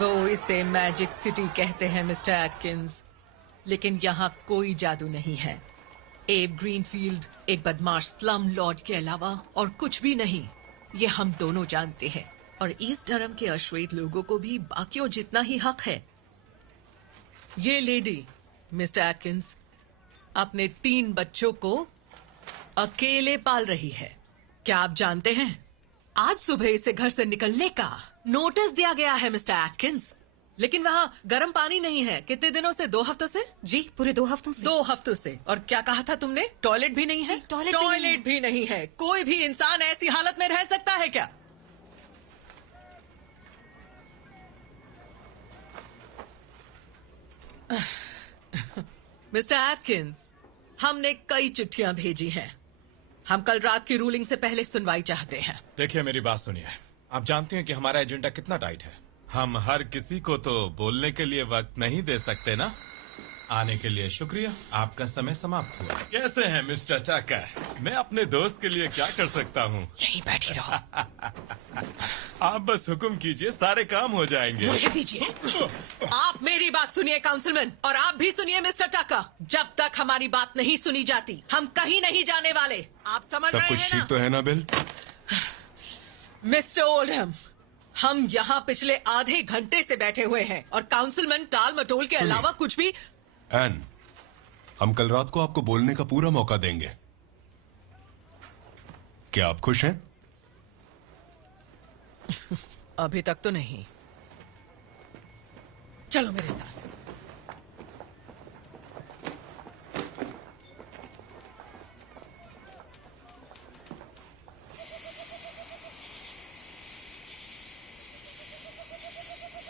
वो इसे magic city कहते हैं मिस्टर एटकिंस, लेकिन यहाँ कोई जादू नहीं है। एब ग्रीनफील्ड एक बदमाश स्लम लॉर्ड के अलावा और कुछ भी नहीं, ये हम दोनों जानते हैं। और ईस्ट धर्म के अश्वेत लोगों को भी बाकियों जितना ही हक है। ये लेडी मिस्टर एटकिंस अपने 3 बच्चों को अकेले पाल रही है। क्या आप जानते हैं, आज सुबह इसे घर से निकलने का नोटिस दिया गया है मिस्टर एटकिंस, लेकिन वहाँ गर्म पानी नहीं है। कितने दिनों से? 2 हफ्तों से? जी, पूरे 2 हफ्तों से। 2 हफ्तों से। और क्या कहा था तुमने? टॉयलेट भी नहीं है? टॉयलेट भी नहीं है। कोई भी इंसान ऐसी हालत में रह सकता है क्या? मिस्टर एटकिंस, हमने कई चिट्ठियां भेजी हैं। हम कल रात की रूलिंग से पहले सुनवाई चाहते हैं। देखिए, मेरी बात सुनिए। आप जानते हैं कि हमारा एजेंडा कितना टाइट है। हम हर किसी को तो बोलने के लिए वक्त नहीं दे सकते ना। आने के लिए शुक्रिया, आपका समय समाप्त हुआ। कैसे हैं मिस्टर टकर? मैं अपने दोस्त के लिए क्या कर सकता हूँ? यहीं बैठी रहो। आप बस हुक्म कीजिए, सारे काम हो जाएंगे। मुझे दीजिए। आप मेरी बात सुनिए काउंसिलमैन, और आप भी सुनिए मिस्टर टकर। जब तक हमारी बात नहीं सुनी जाती, हम कहीं नहीं जाने वाले। आप समझ रहे हैं ना? सब कुछ ठीक तो है ना बिल? मिस्टर ओल्डहम, हम यहाँ पिछले आधे घंटे से बैठे हुए हैं और काउंसिलमैन टाल मटोल के अलावा कुछ भी। एन, हम कल रात को आपको बोलने का पूरा मौका देंगे। क्या आप खुश हैं? अभी तक तो नहीं। चलो मेरे साथ।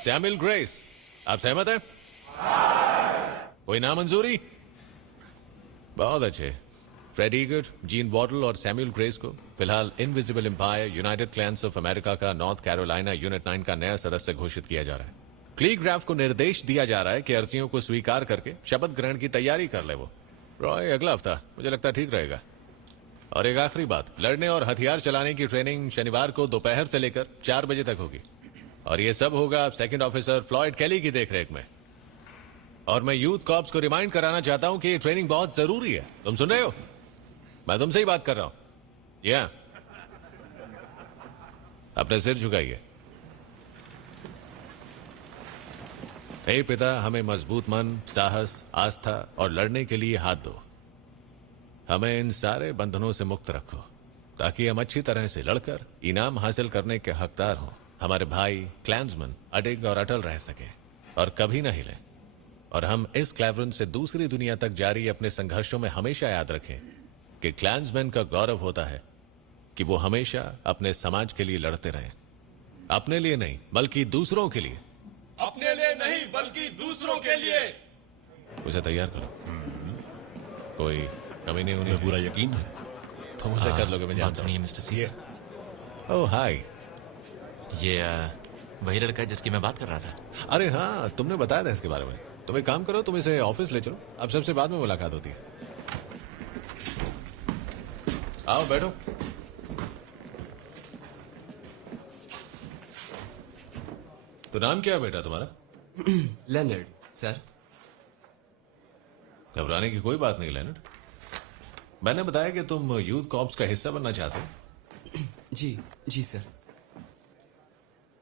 सैमुअल ग्रेस, आप सहमत हैं? कोई नामंजूरी? बहुत अच्छे। फ्रेड ईगर्ट, जीन वॉटल और सैमुअल ग्रेस को फिलहाल invisible empire united clans of America का नॉर्थ कैरोलिना यूनिट 9 का नया सदस्य घोषित किया जा रहा है। क्लीग्राफ को निर्देश दिया जा रहा है कि अर्जियों को स्वीकार करके शपथ ग्रहण की तैयारी कर ले वो। रॉय, अगला हफ्ता मुझे लगता ठीक रहेगा। और एक आखिरी बात, लड़ने और हथियार चलाने की ट्रेनिंग शनिवार को दोपहर से लेकर 4 बजे तक होगी। और ये सब होगा सेकंड ऑफिसर फ्लॉयड कैली की देखरेख में। और मैं यूथ कॉर्प्स को रिमाइंड कराना चाहता हूं कि ये ट्रेनिंग बहुत जरूरी है। तुम सुन रहे हो? मैं तुमसे ही बात कर रहा हूं। या अपने सिर झुकाइए। हे पिता, हमें मजबूत मन, साहस, आस्था और लड़ने के लिए हाथ दो। हमें इन सारे बंधनों से मुक्त रखो ताकि हम अच्छी तरह से लड़कर इनाम हासिल करने के हकदार हों। हमारे भाई क्लैंसमैन अडिग और अटल रह सके और कभी न हिलें। और हम इस क्लैवरन से दूसरी दुनिया तक जारी अपने संघर्षों में हमेशा याद रखें कि क्लैंसमैन का गौरव होता है कि वो हमेशा अपने समाज के लिए लड़ते रहें। अपने लिए नहीं बल्कि दूसरों के लिए। अपने लिए नहीं बल्कि दूसरों के लिए। उसे तैयार करो। कोई कमी नहीं होनी। पूरा यकीन है तुम उसे कर लोगे। मैं जानता हूं। सुनिए मिस्टर सी। ओह हाय, ये वही लड़का है जिसकी मैं बात कर रहा था। अरे हाँ, तुमने बताया था इसके बारे में। तुम एक काम करो, तुम इसे ऑफिस ले चलो। अब सबसे बाद में मुलाकात होती है। आओ बैठो। तो नाम क्या है बेटा तुम्हारा? Leonard sir. घबराने की कोई बात नहीं लेनर्ड। मैंने बताया कि तुम यूथ कॉर्प्स का हिस्सा बनना चाहते हो। जी जी सर।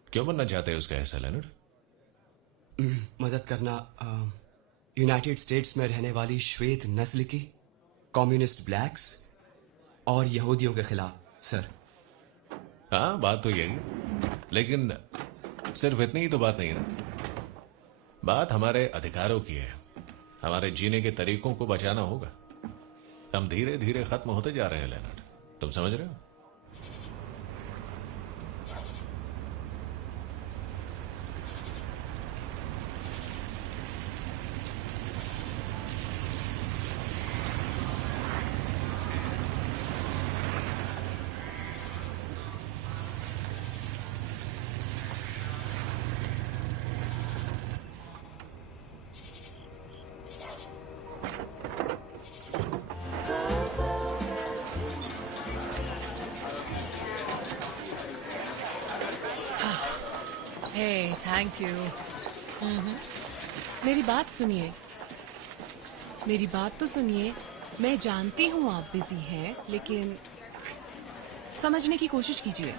क्यों बनना चाहते हो उसका हिस्सा लेनर्ड? मदद करना यूनाइटेड स्टेट्स में रहने वाली श्वेत नस्ल की कम्युनिस्ट ब्लैक्स और यहूदियों के खिलाफ सर। हाँ, बात तो यही, लेकिन सिर्फ इतनी ही तो बात नहीं है ना। बात हमारे अधिकारों की है। हमारे जीने के तरीकों को बचाना होगा। हम धीरे धीरे खत्म होते जा रहे हैं लेनर्ड, तुम समझ रहे हो? Hey thank you. मेरी बात सुनिए, मेरी बात तो सुनिए। मैं जानती हूँ आप बिजी हैं, लेकिन समझने की कोशिश कीजिए।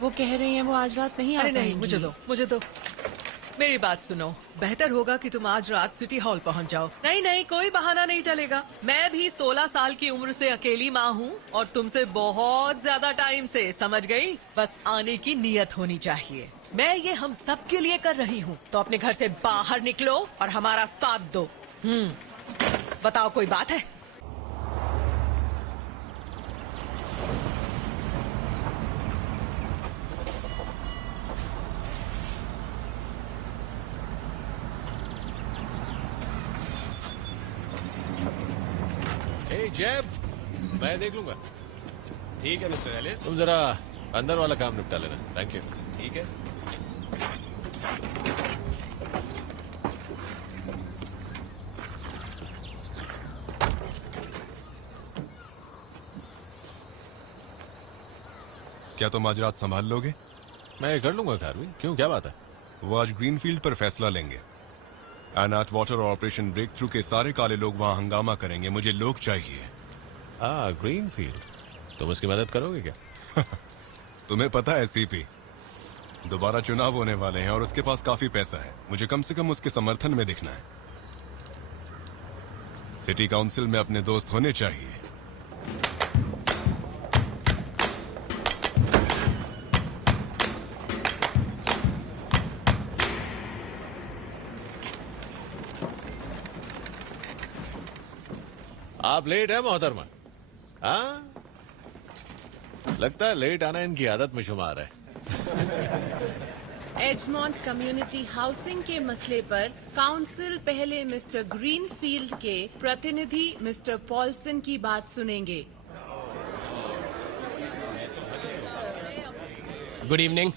वो कह रही हैं वो आज रात नहीं आ अरे नहीं, पाएंगी। मुझे दो। मेरी बात सुनो, बेहतर होगा कि तुम आज रात सिटी हॉल पहुंच जाओ। नहीं नहीं, कोई बहाना नहीं चलेगा। मैं भी 16 साल की उम्र से अकेली माँ हूँ और तुमसे बहुत ज्यादा टाइम से, समझ गई? बस आने की नियत होनी चाहिए। मैं ये हम सब के लिए कर रही हूँ, तो अपने घर से बाहर निकलो और हमारा साथ दो। बताओ, कोई बात है? हे जैब, मैं देख लूंगा। ठीक है मिस्टर एलिस। तुम जरा अंदर वाला काम निपटा लेना। Thank you. ठीक है। क्या तुम आज रात संभाल लोगे? मैं कर लूंगा कार्विन, क्यों, क्या बात है? वो आज ग्रीनफील्ड पर फैसला लेंगे। एनाट वाटर और ऑपरेशन ब्रेक थ्रू के सारे काले लोग वहां हंगामा करेंगे। मुझे लोग चाहिए। ग्रीनफील्ड, तुम उसकी मदद करोगे क्या? तुम्हें पता है सीपी, दोबारा चुनाव होने वाले हैं और उसके पास काफी पैसा है। मुझे कम से कम उसके समर्थन में दिखना है। सिटी काउंसिल में अपने दोस्त होने चाहिए। आप लेट है मोहतरमा? हाँ, लगता है लेट आना इनकी आदत में शुमार है। एजमॉन्ट कम्युनिटी हाउसिंग के मसले पर काउंसिल पहले मिस्टर ग्रीनफील्ड के प्रतिनिधि मिस्टर पॉल्सन की बात सुनेंगे। Good evening.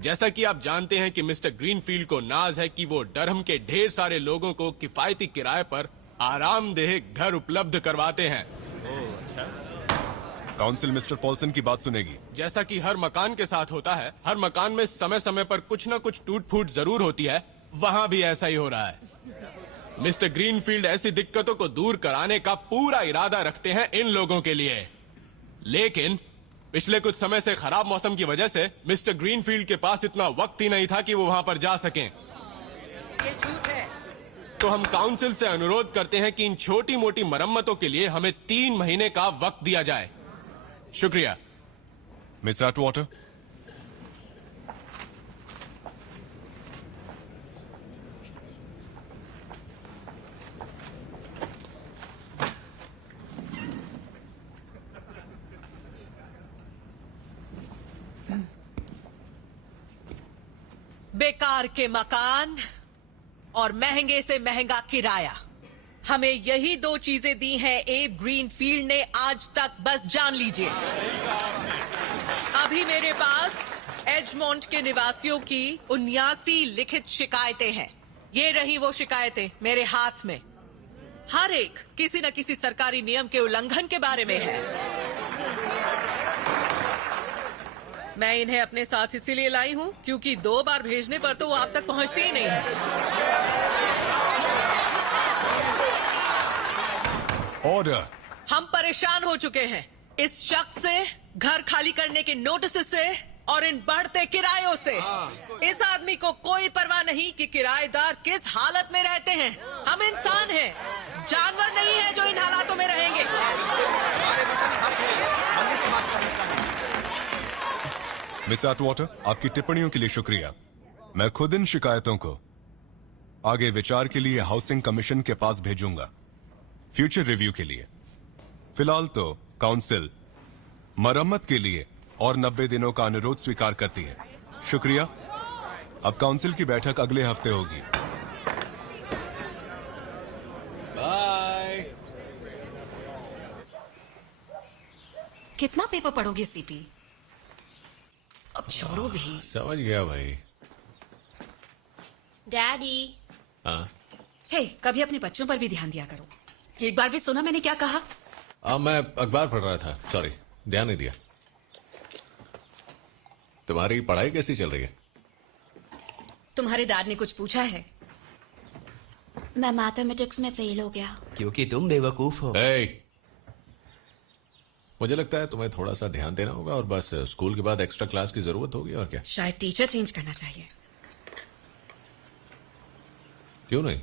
जैसा कि आप जानते हैं कि मिस्टर ग्रीनफील्ड को नाज है कि वो डरहम के ढेर सारे लोगों को किफायती किराए पर आरामदेह घर उपलब्ध करवाते हैं। काउंसिल मिस्टर पॉल्सन की बात सुनेगी। जैसा कि हर मकान के साथ होता है, हर मकान में समय समय पर कुछ न कुछ टूट फूट जरूर होती है। वहां भी ऐसा ही हो रहा है। मिस्टर ग्रीनफील्ड ऐसी दिक्कतों को दूर कराने का पूरा इरादा रखते हैं इन लोगों के लिए। लेकिन पिछले कुछ समय से खराब मौसम की वजह से मिस्टर ग्रीनफील्ड के पास इतना वक्त ही नहीं था कि वो वहां पर जा सकें। ये झूठ है। तो हम काउंसिल से अनुरोध करते हैं कि इन छोटी मोटी मरम्मतों के लिए हमें 3 महीने का वक्त दिया जाए। शुक्रिया। मिस एटवाटर, बेकार के मकान और महंगे से महंगा किराया, हमें यही 2 चीजें दी हैं एब ग्रीनफील्ड ने आज तक। बस जान लीजिए। अभी मेरे पास एजमॉन्ट के निवासियों की 79 लिखित शिकायतें हैं। ये रही वो शिकायतें मेरे हाथ में। हर एक किसी न किसी सरकारी नियम के उल्लंघन के बारे में है। मैं इन्हें अपने साथ इसीलिए लाई हूं क्योंकि 2 बार भेजने पर तो वो आप तक पहुंचती ही नहीं है। ऑर्डर। हम परेशान हो चुके हैं इस शख्स से, घर खाली करने के नोटिस से और इन बढ़ते किरायों से। इस आदमी को कोई परवाह नहीं कि किराएदार किस हालत में रहते हैं। हम इंसान हैं, जानवर नहीं है जो इन हालातों में रहेंगे। मिस एटवाटर, आपकी टिप्पणियों के लिए शुक्रिया। मैं खुद इन शिकायतों को आगे विचार के लिए हाउसिंग कमीशन के पास भेजूंगा, फ्यूचर रिव्यू के लिए। फिलहाल तो काउंसिल मरम्मत के लिए और 90 दिनों का अनुरोध स्वीकार करती है। शुक्रिया। अब काउंसिल की बैठक अगले हफ्ते होगी। बाय। कितना पेपर पढ़ोगे सीपी? अब छोड़ो भी। समझ गया भाई। डैडी। हाँ, हे, कभी अपने बच्चों पर भी ध्यान दिया करो। एक बार भी सुना मैंने क्या कहा? मैं अखबार पढ़ रहा था, सॉरी, ध्यान नहीं दिया। तुम्हारी पढ़ाई कैसी चल रही है? तुम्हारे डैड ने कुछ पूछा है? मैं मैथमेटिक्स में फेल हो गया। क्योंकि तुम बेवकूफ हो। Hey! मुझे लगता है तुम्हें थोड़ा सा ध्यान देना होगा और बस स्कूल के बाद एक्स्ट्रा क्लास की जरूरत होगी और क्या। शायद टीचर चेंज करना चाहिए। क्यों नहीं?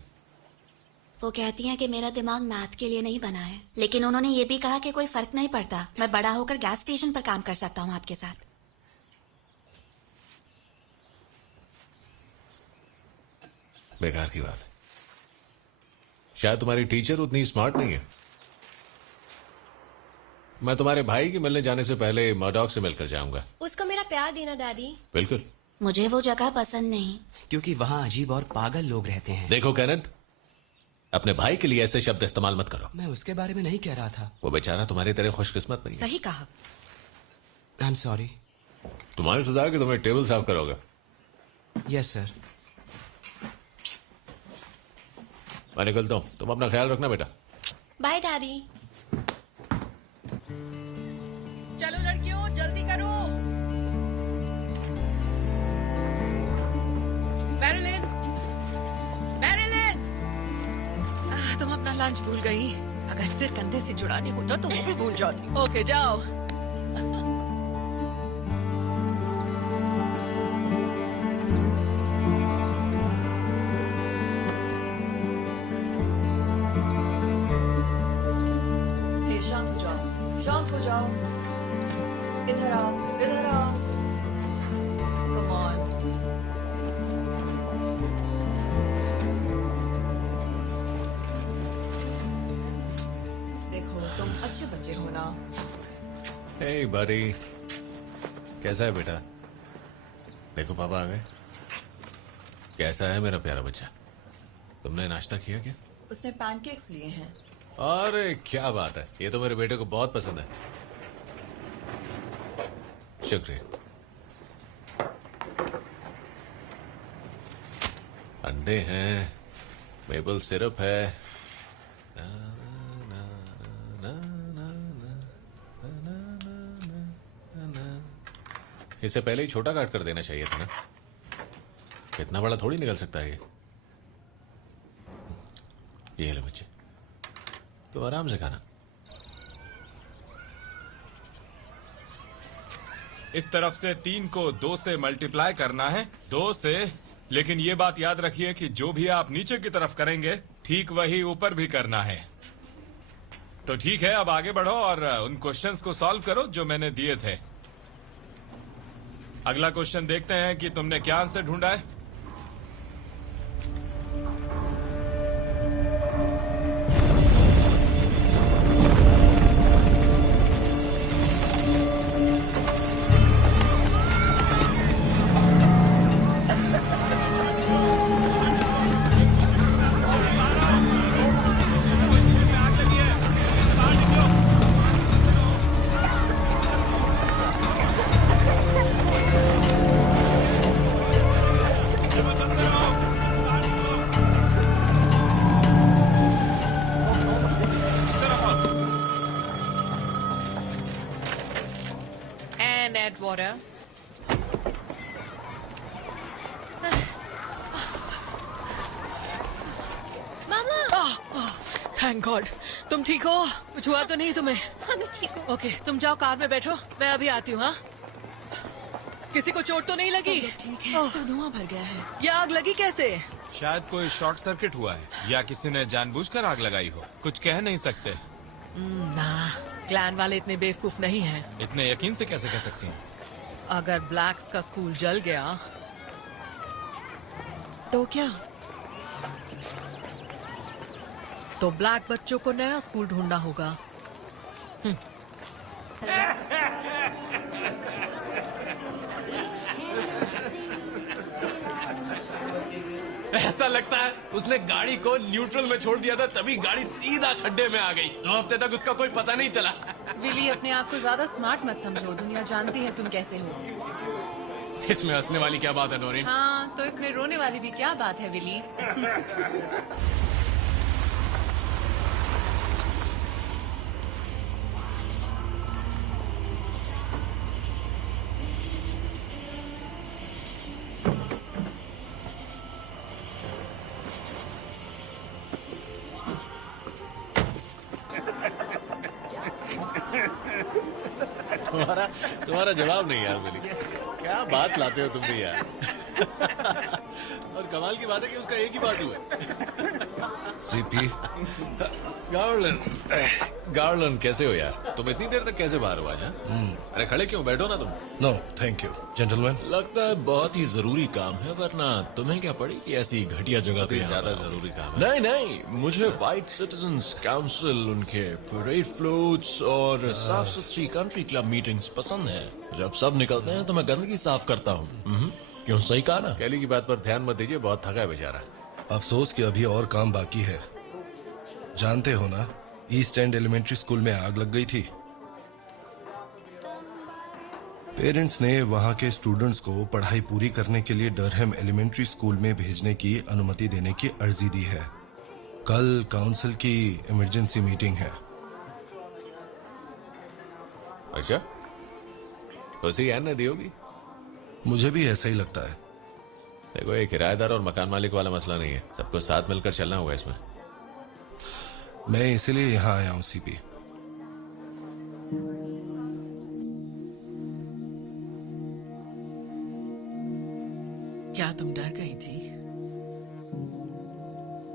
वो कहती हैं कि मेरा दिमाग मैथ के लिए नहीं बना है, लेकिन उन्होंने ये भी कहा कि कोई फर्क नहीं पड़ता, मैं बड़ा होकर गैस स्टेशन पर काम कर सकता हूँ आपके साथ। बेकार की बात है। शायद तुम्हारी टीचर उतनी स्मार्ट नहीं है। मैं तुम्हारे भाई के मिलने जाने से पहले मर्डॉक से मिलकर जाऊंगा। उसको मेरा प्यार देना डैडी। बिल्कुल। मुझे वो जगह पसंद नहीं, क्योंकि वहाँ अजीब और पागल लोग रहते हैं। देखो कैनेथ, अपने भाई के लिए ऐसे शब्द इस्तेमाल मत करो। मैं उसके बारे में नहीं कह रहा था। वो बेचारा तुम्हारी तरह खुशकिस्मत नहीं है। सही कहा। I am sorry. तुम्हारी सजा है कि तुम्हें टेबल साफ करोगे। Yes sir. मैं निकलता हूँ, तुम अपना ख्याल रखना बेटा। Bye daddy. चलो लड़कियों, जल्दी करो। मैरिलिन, मैरिलिन, तुम अपना लंच भूल गई। अगर सिर कंधे से जुड़ा नहीं होता तो वो भी भूल जाती। ओके जाओ। शांत हो जाओ, शांत हो जाओ। इधर आओ, इधर आओ। Come on. देखो तुम अच्छे बच्चे हो ना। हे बड़ी, कैसा है बेटा? देखो पापा आ गए। कैसा है मेरा प्यारा बच्चा? तुमने नाश्ता किया क्या? उसने पैनकेक्स लिए हैं। अरे क्या बात है, ये तो मेरे बेटे को बहुत पसंद है। शुक्रिया। अंडे हैं, मेपल सिरप है। इसे पहले ही छोटा काट कर देना चाहिए था ना। इतना बड़ा थोड़ी निकल सकता है ये ले बच्चे, तो आराम से खाना। इस तरफ से 3 को 2 से मल्टीप्लाई करना है, 2 से। लेकिन ये बात याद रखिए कि जो भी आप नीचे की तरफ करेंगे ठीक वही ऊपर भी करना है। तो ठीक है, अब आगे बढ़ो और उन क्वेश्चंस को सॉल्व करो जो मैंने दिए थे। अगला क्वेश्चन देखते हैं कि तुमने क्या आंसर ढूंढा है। add water. मामा। थैंक गॉड, तुम ठीक हो? कुछ हुआ तो नहीं तुम्हें? हाँ मैं ठीक हूँ। ओके, तुम जाओ कार में बैठो, मैं अभी आती हूँ। हाँ, किसी को चोट तो नहीं लगी? ठीक है, सब धुआं भर गया है। ये आग लगी कैसे? शायद कोई शॉर्ट सर्किट हुआ है या किसी ने जानबूझकर आग लगाई हो। कुछ कह नहीं सकते। ना, क्लैन वाले इतने बेवकूफ नहीं हैं। इतने यकीन से कैसे कह सकती हैं? अगर ब्लैक्स का स्कूल जल गया तो क्या? तो ब्लैक बच्चों को नया स्कूल ढूंढना होगा। ऐसा लगता है उसने गाड़ी को न्यूट्रल में छोड़ दिया था, तभी गाड़ी सीधा खड्डे में आ गई। 2 हफ्ते तक उसका कोई पता नहीं चला। विली, अपने आप को ज्यादा स्मार्ट मत समझो, दुनिया जानती है तुम कैसे हो। इसमें हंसने वाली क्या बात है नोरिन? हाँ, तो इसमें रोने वाली भी क्या बात है विली? तुम्हारा जवाब नहीं यार मिली। क्या बात लाते हो तुम भी यार। और कमाल की बात है कि उसका एक ही बाजू है। सीपी गार्लन कैसे हो यार? तुम इतनी देर तक कैसे बाहर हो आज? अरे खड़े क्यों, बैठो ना तुम। No thank you gentleman. लगता है बहुत ही जरूरी काम है, वरना तुम्हें क्या पड़ी कि ऐसी घटिया जगह पे यहाँ ज्यादा पर आओ? जरूरी काम है। नहीं, मुझे व्हाइट सिटीजन्स काउंसिल, उनके परेड फ्लोट्स और साफ सुथरी कंट्री क्लब मीटिंग्स पसंद है। जब सब निकलते हैं तो मैं गंदगी साफ करता हूँ। क्यों, सही कहा ना? कैली की बात पर ध्यान मत दीजिए, बहुत थका है बेचारा। अफसोस कि अभी और काम बाकी है। जानते हो ना, ईस्ट एंड एलिमेंट्री स्कूल में आग लग गई थी। पेरेंट्स ने वहां के स्टूडेंट्स को पढ़ाई पूरी करने के लिए डरहम एलिमेंट्री स्कूल में भेजने की अनुमति देने की अर्जी दी है। कल काउंसिल की इमरजेंसी मीटिंग है। अच्छा, उसी यार ने दी होगी। मुझे भी ऐसा ही लगता है। देखो, ये किराएदार और मकान मालिक वाला मसला नहीं है, सबको साथ मिलकर चलना होगा इसमें। मैं इसीलिए यहाँ आया हूँ सीपी। क्या तुम डर गई थी?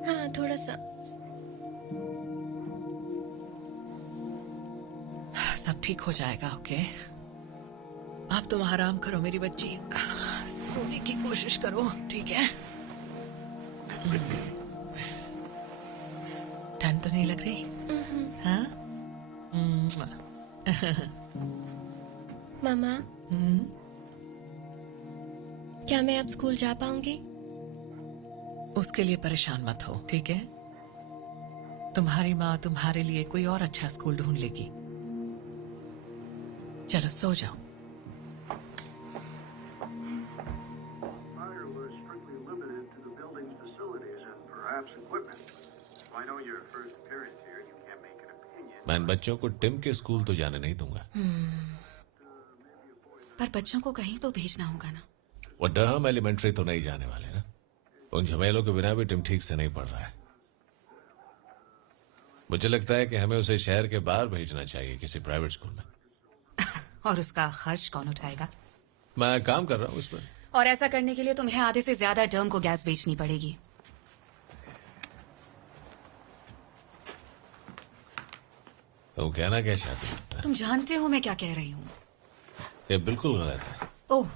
हाँ, थोड़ा सा। सब ठीक हो जाएगा, ओके? अब तुम आराम करो मेरी बच्ची, सोने की कोशिश करो, ठीक है? ठंड तो नहीं लग रही? हाँ? मामा, क्या मैं अब स्कूल जा पाऊंगी? उसके लिए परेशान मत हो, ठीक है? तुम्हारी माँ तुम्हारे लिए कोई और अच्छा स्कूल ढूंढ लेगी। चलो सो जाओ। मैं इन बच्चों को टिम के स्कूल तो जाने नहीं दूंगा। पर बच्चों को कहीं तो भेजना होगा ना। वो डरहम एलिमेंट्री तो नहीं जाने वाले ना। उन झमेलों के बिना भी टिम ठीक से नहीं पढ़ रहा है। मुझे लगता है कि हमें उसे शहर के बाहर भेजना चाहिए, किसी प्राइवेट स्कूल में। और उसका खर्च कौन उठाएगा? मैं काम कर रहा हूँ उस पर। और ऐसा करने के लिए तुम्हें आधे से ज्यादा टर्म को गैस बेचनी पड़ेगी। तुम कहना क्या चाहती हो? तुम जानते हो मैं क्या कह रही हूँ। ये बिल्कुल गलत है। ओह,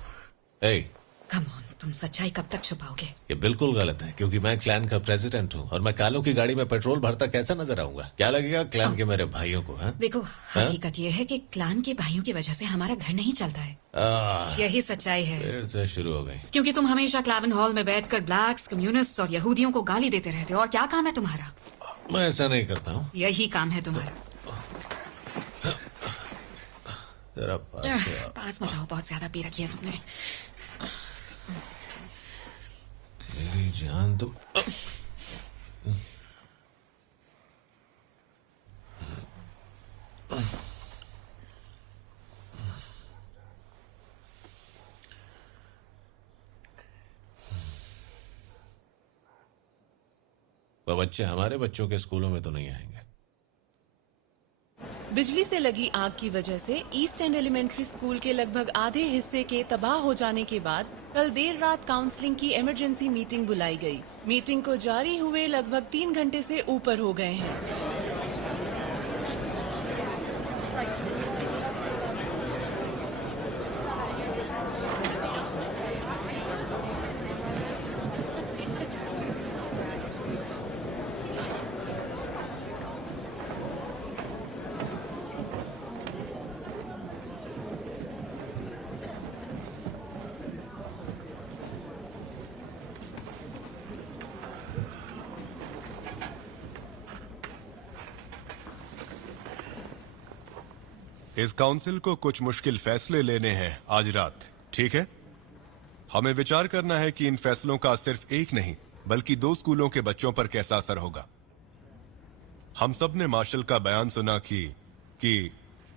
ए, कम ऑन, तुम सच्चाई कब तक छुपाओगे? ये बिल्कुल गलत है, क्योंकि मैं क्लैन का प्रेसिडेंट हूँ और मैं कालों की गाड़ी में पेट्रोल भरता कैसा नजर आऊंगा? क्या लगेगा क्लैन के मेरे भाइयों को? हाँ? देखो, हकीकत ये है कि क्लान के भाइयों की वजह से हमारा घर नहीं चलता है। यही सच्चाई है। फिर तो शुरू हो गई। क्योंकि तुम हमेशा क्लावन हॉल में बैठकर ब्लैक्स, कम्युनिस्ट और यहूदियों को गाली देते रहते हो। और क्या काम है तुम्हारा? मैं ऐसा नहीं करता हूँ। यही काम है तुम्हारा। जरा पास मत आओ, बहुत ज्यादा पी रखी है तुमने। मेरी जान तुम। वो बच्चे हमारे बच्चों के स्कूलों में तो नहीं आएंगे। बिजली से लगी आग की वजह से ईस्ट एंड एलिमेंट्री स्कूल के लगभग आधे हिस्से के तबाह हो जाने के बाद कल देर रात काउंसलिंग की इमरजेंसी मीटिंग बुलाई गई। मीटिंग को जारी हुए लगभग 3 घंटे से ऊपर हो गए हैं। इस काउंसिल को कुछ मुश्किल फैसले लेने हैं आज रात, ठीक है? हमें विचार करना है कि इन फैसलों का सिर्फ एक नहीं बल्कि 2 स्कूलों के बच्चों पर कैसा असर होगा। हम सब ने मार्शल का बयान सुना कि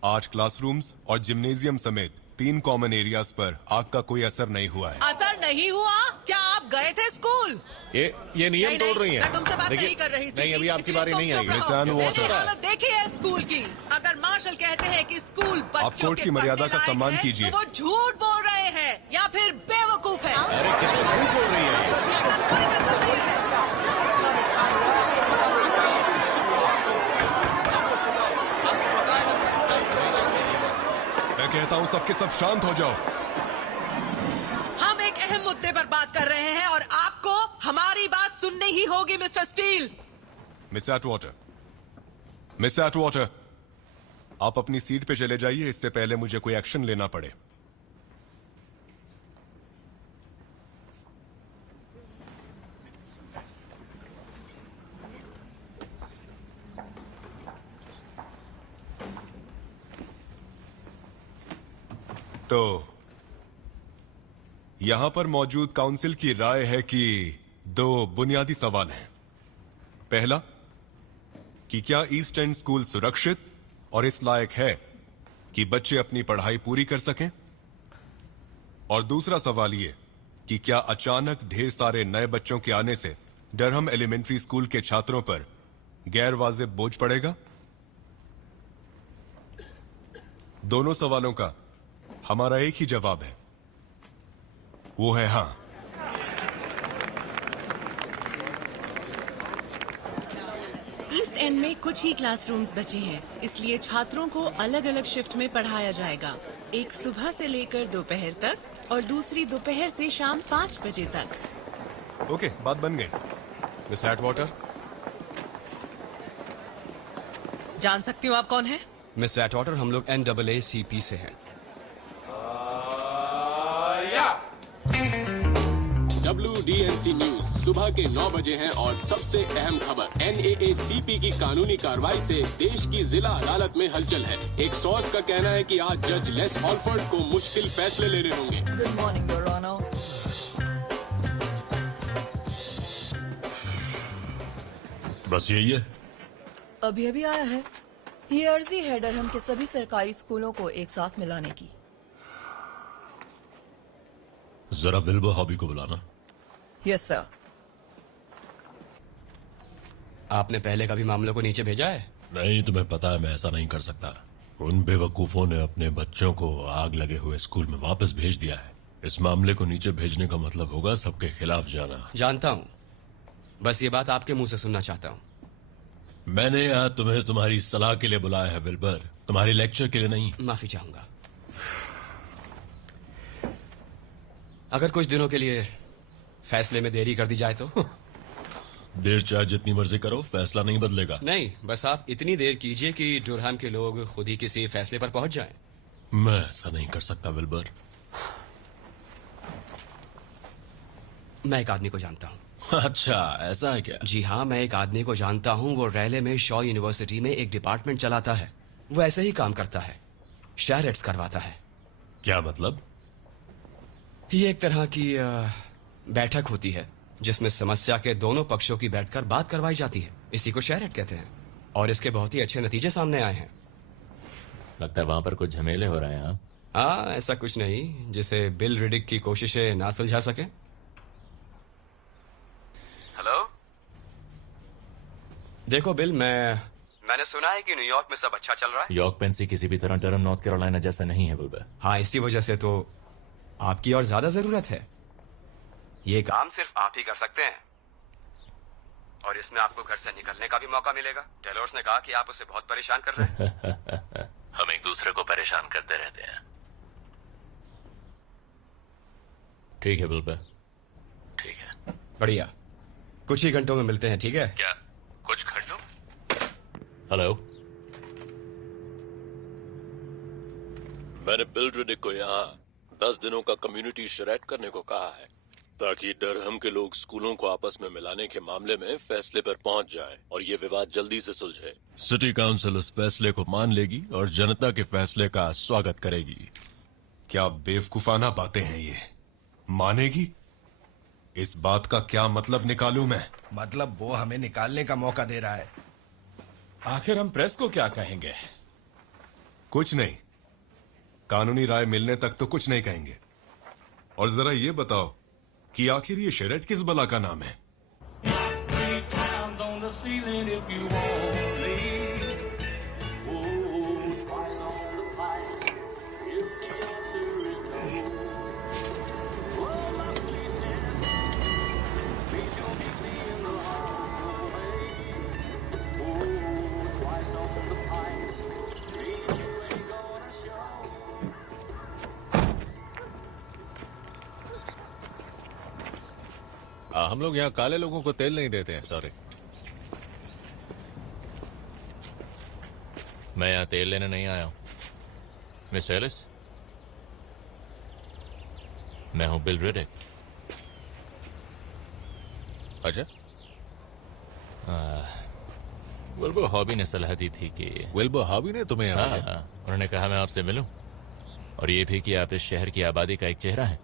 8 क्लासरूम्स और जिम्नेजियम समेत 3 कॉमन एरियाज पर आग का कोई असर नहीं हुआ है। असर नहीं हुआ? क्या आप गए थे स्कूल? ये नियम तोड़ रही हैं। मैं तुमसे बात देखिए, नहीं कर रही थी। नहीं, अभी आपकी बारी नहीं आई। मिस एन वॉटर, हालत देखी है स्कूल की। अगर मार्शल कहते हैं कि स्कूल आप बच्चों कोर्ट के की मर्यादा पढ़ने का सम्मान लायक है, कीजिए। तो वो झूठ बोल रहे हैं या फिर बेवकूफ है। अरे किसको झूठ बोल रही है? इसका कोई मतलब नहीं है। मैं कहता हूं सबके सब शांत हो जाओ। हम एक अहम मुद्दे पर बात कर रहे हैं और आपको हमारी बात सुननी ही होगी मिस्टर स्टील। मिस एटवाटर, मिस एटवाटर, आप अपनी सीट पे चले जाइए, इससे पहले मुझे कोई एक्शन लेना पड़े। तो यहां पर मौजूद काउंसिल की राय है कि दो बुनियादी सवाल हैं। पहला कि क्या ईस्ट एंड स्कूल सुरक्षित और इस लायक है कि बच्चे अपनी पढ़ाई पूरी कर सकें, और दूसरा सवाल यह कि क्या अचानक ढेर सारे नए बच्चों के आने से डरहम एलिमेंट्री स्कूल के छात्रों पर गैर वाजिब बोझ पड़ेगा। दोनों सवालों का हमारा एक ही जवाब है, वो है हां। ईस्ट एंड में कुछ ही क्लासरूम्स बचे हैं, इसलिए छात्रों को अलग अलग शिफ्ट में पढ़ाया जाएगा। एक सुबह से लेकर दोपहर तक और दूसरी दोपहर से शाम 5 बजे तक। ओके, बात बन गई। मिस एटवाटर, जान सकती हूँ आप कौन है? मिस एटवाटर, हम लोग NAACP से हैं। WDNC न्यूज सुबह के 9 बजे हैं और सबसे अहम खबर, NAACP की कानूनी कार्रवाई से देश की जिला अदालत में हलचल है। एक सोर्स का कहना है कि आज जज लेस हॉलफोर्ड को मुश्किल फैसले लेने होंगे। Good morning your honour. बस यही है। अभी अभी आया है। ये अर्जी है डरहम के सभी सरकारी स्कूलों को एक साथ मिलाने की। जरा विल्बर हॉबी को बुलाना। Yes sir. आपने पहले कभी मामलों को नीचे भेजा है? नहीं, तुम्हें पता है मैं ऐसा नहीं कर सकता। उन बेवकूफों ने अपने बच्चों को आग लगे हुए स्कूल में वापस भेज दिया है। इस मामले को नीचे भेजने का मतलब होगा सबके खिलाफ जाना। जानता हूँ, बस ये बात आपके मुंह से सुनना चाहता हूँ। मैंने यहाँ तुम्हें तुम्हारी सलाह के लिए बुलाया है विल्बर, तुम्हारी लेक्चर के लिए नहीं। माफी चाहूंगा। अगर कुछ दिनों के लिए फैसले में देरी कर दी जाए तो? देर चाहे जितनी मर्जी करो, फैसला नहीं बदलेगा। नहीं, बस आप इतनी देर कीजिए कि डुरहम के लोग खुद ही किसी फैसले पर पहुंच जाएं। मैं ऐसा नहीं कर सकता विल्बर। मैं एक आदमी को जानता हूँ। अच्छा, ऐसा है क्या? जी हाँ, मैं एक आदमी को जानता हूँ। वो रैले में शॉ यूनिवर्सिटी में एक डिपार्टमेंट चलाता है। वो ऐसे ही काम करता है, शैरेट्स करवाता है। क्या मतलब? ये एक तरह की बैठक होती है जिसमें समस्या के दोनों पक्षों की बैठकर बात करवाई जाती है। इसी को शैरेट कहते हैं और इसके बहुत ही अच्छे नतीजे सामने आए हैं। लगता है वहां पर कुछ झमेले हो रहे हैं। हाँ, ऐसा कुछ नहीं जिसे बिल रिडिक की कोशिशें ना सुलझा सके। हेलो, देखो बिल, मैंने सुना है कि न्यूयॉर्क में सब अच्छा चल रहा है। यॉर्क पेंसी किसी भी तरह डरहम नॉर्थ कैरोलिना जैसा नहीं है विल्बर। हाँ, इसी वजह से तो आपकी और ज्यादा जरूरत है। ये काम सिर्फ आप ही कर सकते हैं और इसमें आपको घर से निकलने का भी मौका मिलेगा। टेलर्स ने कहा कि आप उसे बहुत परेशान कर रहे हैं। हम एक दूसरे को परेशान करते रहते हैं। ठीक है विल्बर, ठीक है। बढ़िया, कुछ ही घंटों में मिलते हैं, ठीक है? क्या कुछ घंटों? हेलो, मैंने बिल रिडिक को यहाँ 10 दिनों का कम्युनिटी शरैट करने को कहा है ताकि डरहम के लोग स्कूलों को आपस में मिलाने के मामले में फैसले पर पहुंच जाएं और ये विवाद जल्दी से सुलझे। सिटी काउंसिल इस फैसले को मान लेगी और जनता के फैसले का स्वागत करेगी। क्या बेवकूफाना बातें हैं ये? मानेगी? इस बात का क्या मतलब निकालूं मैं? मतलब वो हमें निकालने का मौका दे रहा है। आखिर हम प्रेस को क्या कहेंगे? कुछ नहीं, कानूनी राय मिलने तक तो कुछ नहीं कहेंगे। और जरा ये बताओ कि आखिर ये शरट किस बला का नाम है। हम लोग यहाँ काले लोगों को तेल नहीं देते हैं, सॉरी। मैं यहाँ तेल लेने नहीं आया हूँ। मिस एलिस, मैं हूँ बिल रिडिक। अच्छा, विल्बर हॉबी ने सलाह दी थी कि विल्बर हॉबी ने तुम्हें यहाँ भेजा? हाँ, उन्होंने कहा मैं आपसे मिलूं, और ये भी कि आप इस शहर की आबादी का एक चेहरा हैं।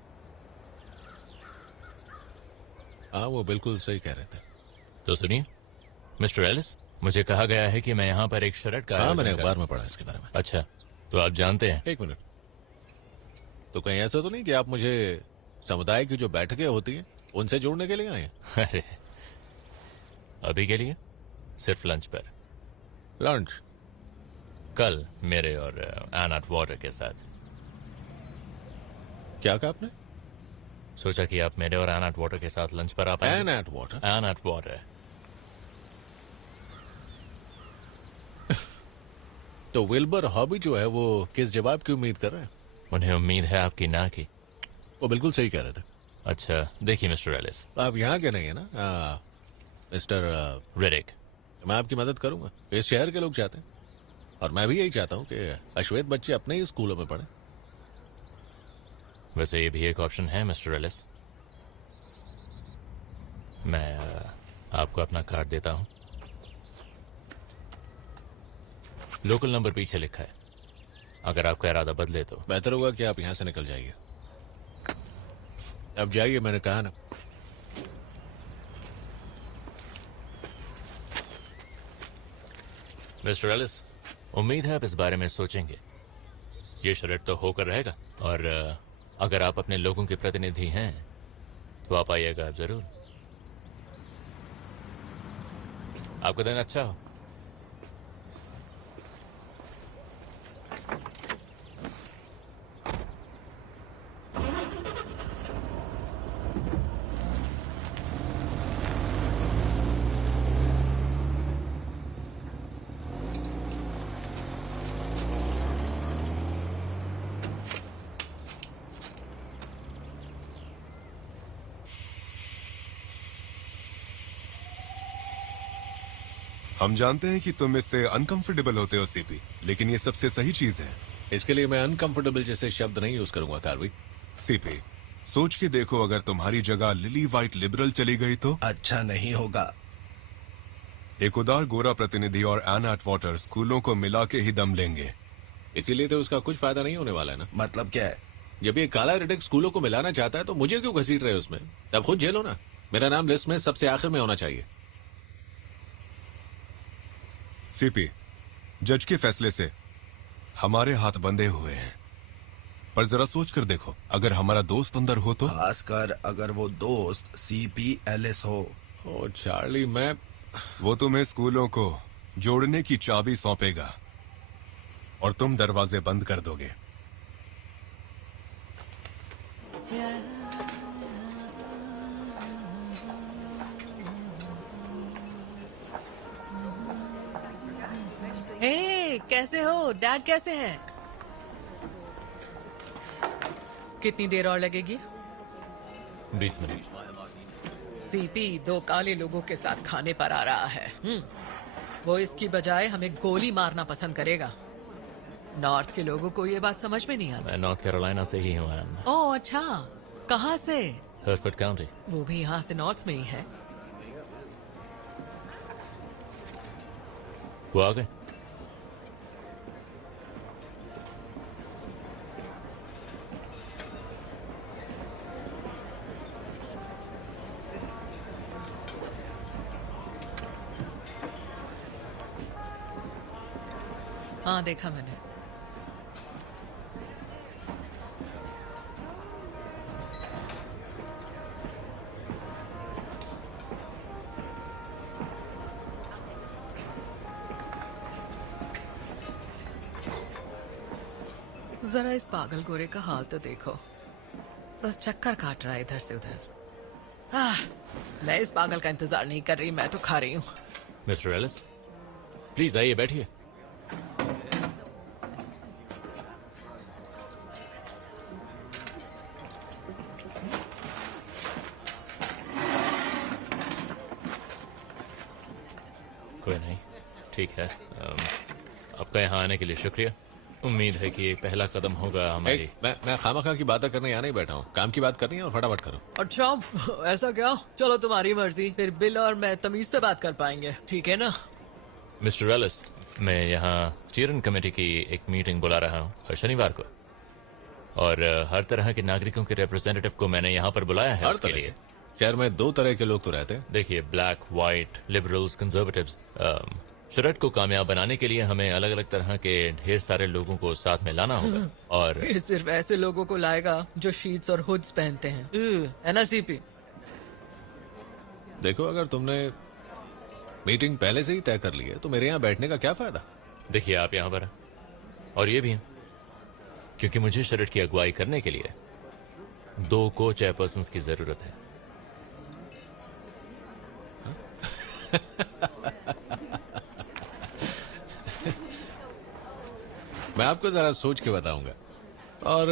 हाँ, वो बिल्कुल सही कह रहे थे। तो सुनिए मिस्टर एलिस, मुझे कहा गया है कि मैं यहाँ पर एक शरट का हाँ, मैंने अखबार में पढ़ा इसके बारे में। अच्छा, तो आप जानते हैं। एक मिनट, तो कहीं ऐसा तो नहीं कि आप मुझे समुदाय की जो बैठकें होती हैं उनसे जोड़ने के लिए आए हैं? अरे अभी के लिए सिर्फ लंच पर। लंच? कल मेरे और एना अटवाटर के साथ। क्या कहा आपने? सोचा कि आप मेरे और एना अटवाटर के साथ लंच पर आ पाएंगे। एना अटवाटर? एना अटवाटर। तो विल्बर हॉबी जो है वो किस जवाब की उम्मीद कर रहे हैं? उन्हें उम्मीद है आपकी ना की। वो बिल्कुल सही कह रहे थे। अच्छा, देखिए मिस्टर एलिस, आप यहाँ के नहीं है ना, मिस्टर रिडिक। मैं आपकी मदद करूंगा। इस शहर के लोग चाहते हैं, और मैं भी यही चाहता हूँ कि अश्वेत बच्चे अपने ही स्कूलों में पढ़ें। वैसे ये भी एक ऑप्शन है मिस्टर एलिस। मैं आपको अपना कार्ड देता हूं। लोकल नंबर पीछे लिखा है। अगर आपका इरादा बदले तो बेहतर होगा कि आप यहां से निकल जाइए। अब जाइए, मैंने कहा ना। मिस्टर एलिस, उम्मीद है आप इस बारे में सोचेंगे। ये शरट तो होकर रहेगा, और अगर आप अपने लोगों के प्रतिनिधि हैं तो आप आइएगा जरूर। आपका दिन अच्छा हो। हम जानते हैं कि तुम इससे अनकंफर्टेबल होते हो सीपी, लेकिन ये सबसे सही चीज है। इसके लिए मैं अनकंफर्टेबल जैसे शब्द नहीं यूज करूंगा कार्वी। सीपी, सोच के देखो, अगर तुम्हारी जगह लिली व्हाइट लिबरल चली गई तो अच्छा नहीं होगा। एक उदार गोरा प्रतिनिधि और एना अटवाटर स्कूलों को मिला के ही दम लेंगे। इसीलिए तो उसका कुछ फायदा नहीं होने वाला है ना। मतलब क्या है? जब ये काला रिडिक स्कूलों को मिलाना चाहता है तो मुझे क्यों घसीट रहे उसमें? अब खुद झेलो ना। मेरा नाम लिस्ट में सबसे आखिर में होना चाहिए। सीपी, जज के फैसले से हमारे हाथ बंधे हुए हैं, पर जरा सोच कर देखो, अगर हमारा दोस्त अंदर हो तो। खासकर अगर वो दोस्त सीपी एलिस हो। ओ चार्ली, वो तुम्हें स्कूलों को जोड़ने की चाबी सौंपेगा और तुम दरवाजे बंद कर दोगे। हे, कैसे हो? डैड कैसे हैं? कितनी देर और लगेगी? 20 मिनट। सीपी 2 काले लोगों के साथ खाने पर आ रहा है। वो इसकी बजाय हमें गोली मारना पसंद करेगा। नॉर्थ के लोगों को ये बात समझ में नहीं आती। मैं नॉर्थ कैरोलिना से ही हूँ। ओह अच्छा, कहाँ से? Hertford county. वो भी यहाँ से नॉर्थ में ही है। वो आ गए। हाँ, देखा मैंने। जरा इस पागल गोरे का हाल तो देखो, बस चक्कर काट रहा है इधर से उधर। मैं इस पागल का इंतजार नहीं कर रही, मैं तो खा रही हूँ। मिस्टर एलिस, प्लीज आइए बैठिए। कोई नहीं, ठीक है। आपका यहाँ आने के लिए शुक्रिया। उम्मीद है कि एक पहला कदम होगा हमारी। मैं खामखा की बातें करने यहाँ नहीं बैठा हूँ, काम की बात करनी है और फटाफट करो। अच्छा ऐसा क्या? चलो तुम्हारी मर्जी, फिर बिल और मैं तमीज से बात कर पाएंगे, ठीक है ना? मिस्टर एलिस, मैं यहाँ स्टीयरिंग कमेटी की एक मीटिंग बुला रहा हूँ शनिवार को, और हर तरह के नागरिकों के रिप्रेजेंटेटिव को मैंने यहाँ पर बुलाया है उसके लिए। शहर में 2 तरह के लोग तो रहते हैं। देखिए, ब्लैक, व्हाइट, लिबरल्स, कंजर्वेटिव्स। शरट को कामयाब बनाने के लिए हमें अलग अलग तरह के ढेर सारे लोगों को साथ में लाना होगा। और ये सिर्फ ऐसे लोगों को लाएगा जो शीट्स और हुड्स पहनते हैं, है ना सीपी? देखो, अगर तुमने मीटिंग पहले से ही तय कर ली है तो मेरे यहाँ बैठने का क्या फायदा? देखिए, आप यहाँ पर हैं और ये भी हैं, क्योंकि मुझे शरट की अगुवाई करने के लिए 2 को चेयरपर्सन्स की जरूरत है। मैं आपको जरा सोच के बताऊंगा, और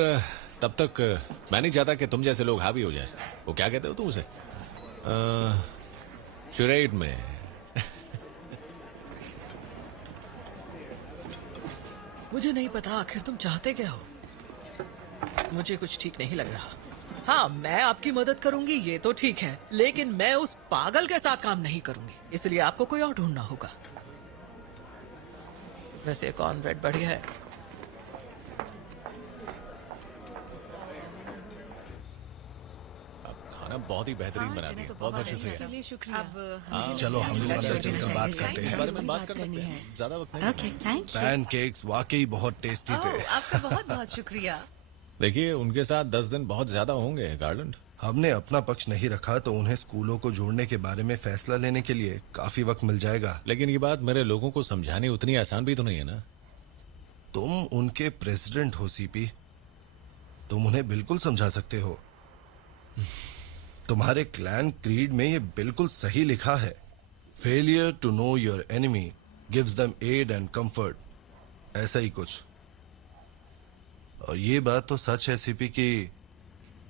तब तक मैं नहीं चाहता कि तुम जैसे लोग हावी हो जाए। वो क्या कहते हो तुम उसे? शुरेड में। मुझे नहीं पता आखिर तुम चाहते क्या हो। मुझे कुछ ठीक नहीं लग रहा। हाँ, मैं आपकी मदद करूंगी, ये तो ठीक है, लेकिन मैं उस पागल के साथ काम नहीं करूंगी, इसलिए आपको कोई और ढूंढना होगा। वैसे कौन ब्रेड बढ़िया है? खाना बहुत ही बेहतरीन बना दिया, बहुत बहुत शुक्रिया। अब चलो हम लोग अंदर चलकर बात करते हैं। इस बारे में बात कर सकते हैं, ज्यादा वक्त नहीं। Okay, thank you. पैनकेक्स वाकई बहुत टेस्टी थे। आपका बहुत बहुत शुक्रिया। देखिए, उनके साथ 10 दिन बहुत ज्यादा होंगे गार्लैंड। हमने अपना पक्ष नहीं रखा तो उन्हें स्कूलों को जोड़ने के बारे में फैसला लेने के लिए काफी वक्त मिल जाएगा। लेकिन ये बात मेरे लोगों को समझानी उतनी आसान भी तो नहीं है ना। तुम उनके प्रेसिडेंट हो सीपी, तुम उन्हें बिल्कुल समझा सकते हो। तुम्हारे क्लैन क्रीड में ये बिल्कुल सही लिखा है, failure to know your enemy gives them aid and comfort, ऐसा ही कुछ। और ये बात तो सच है सीपी कि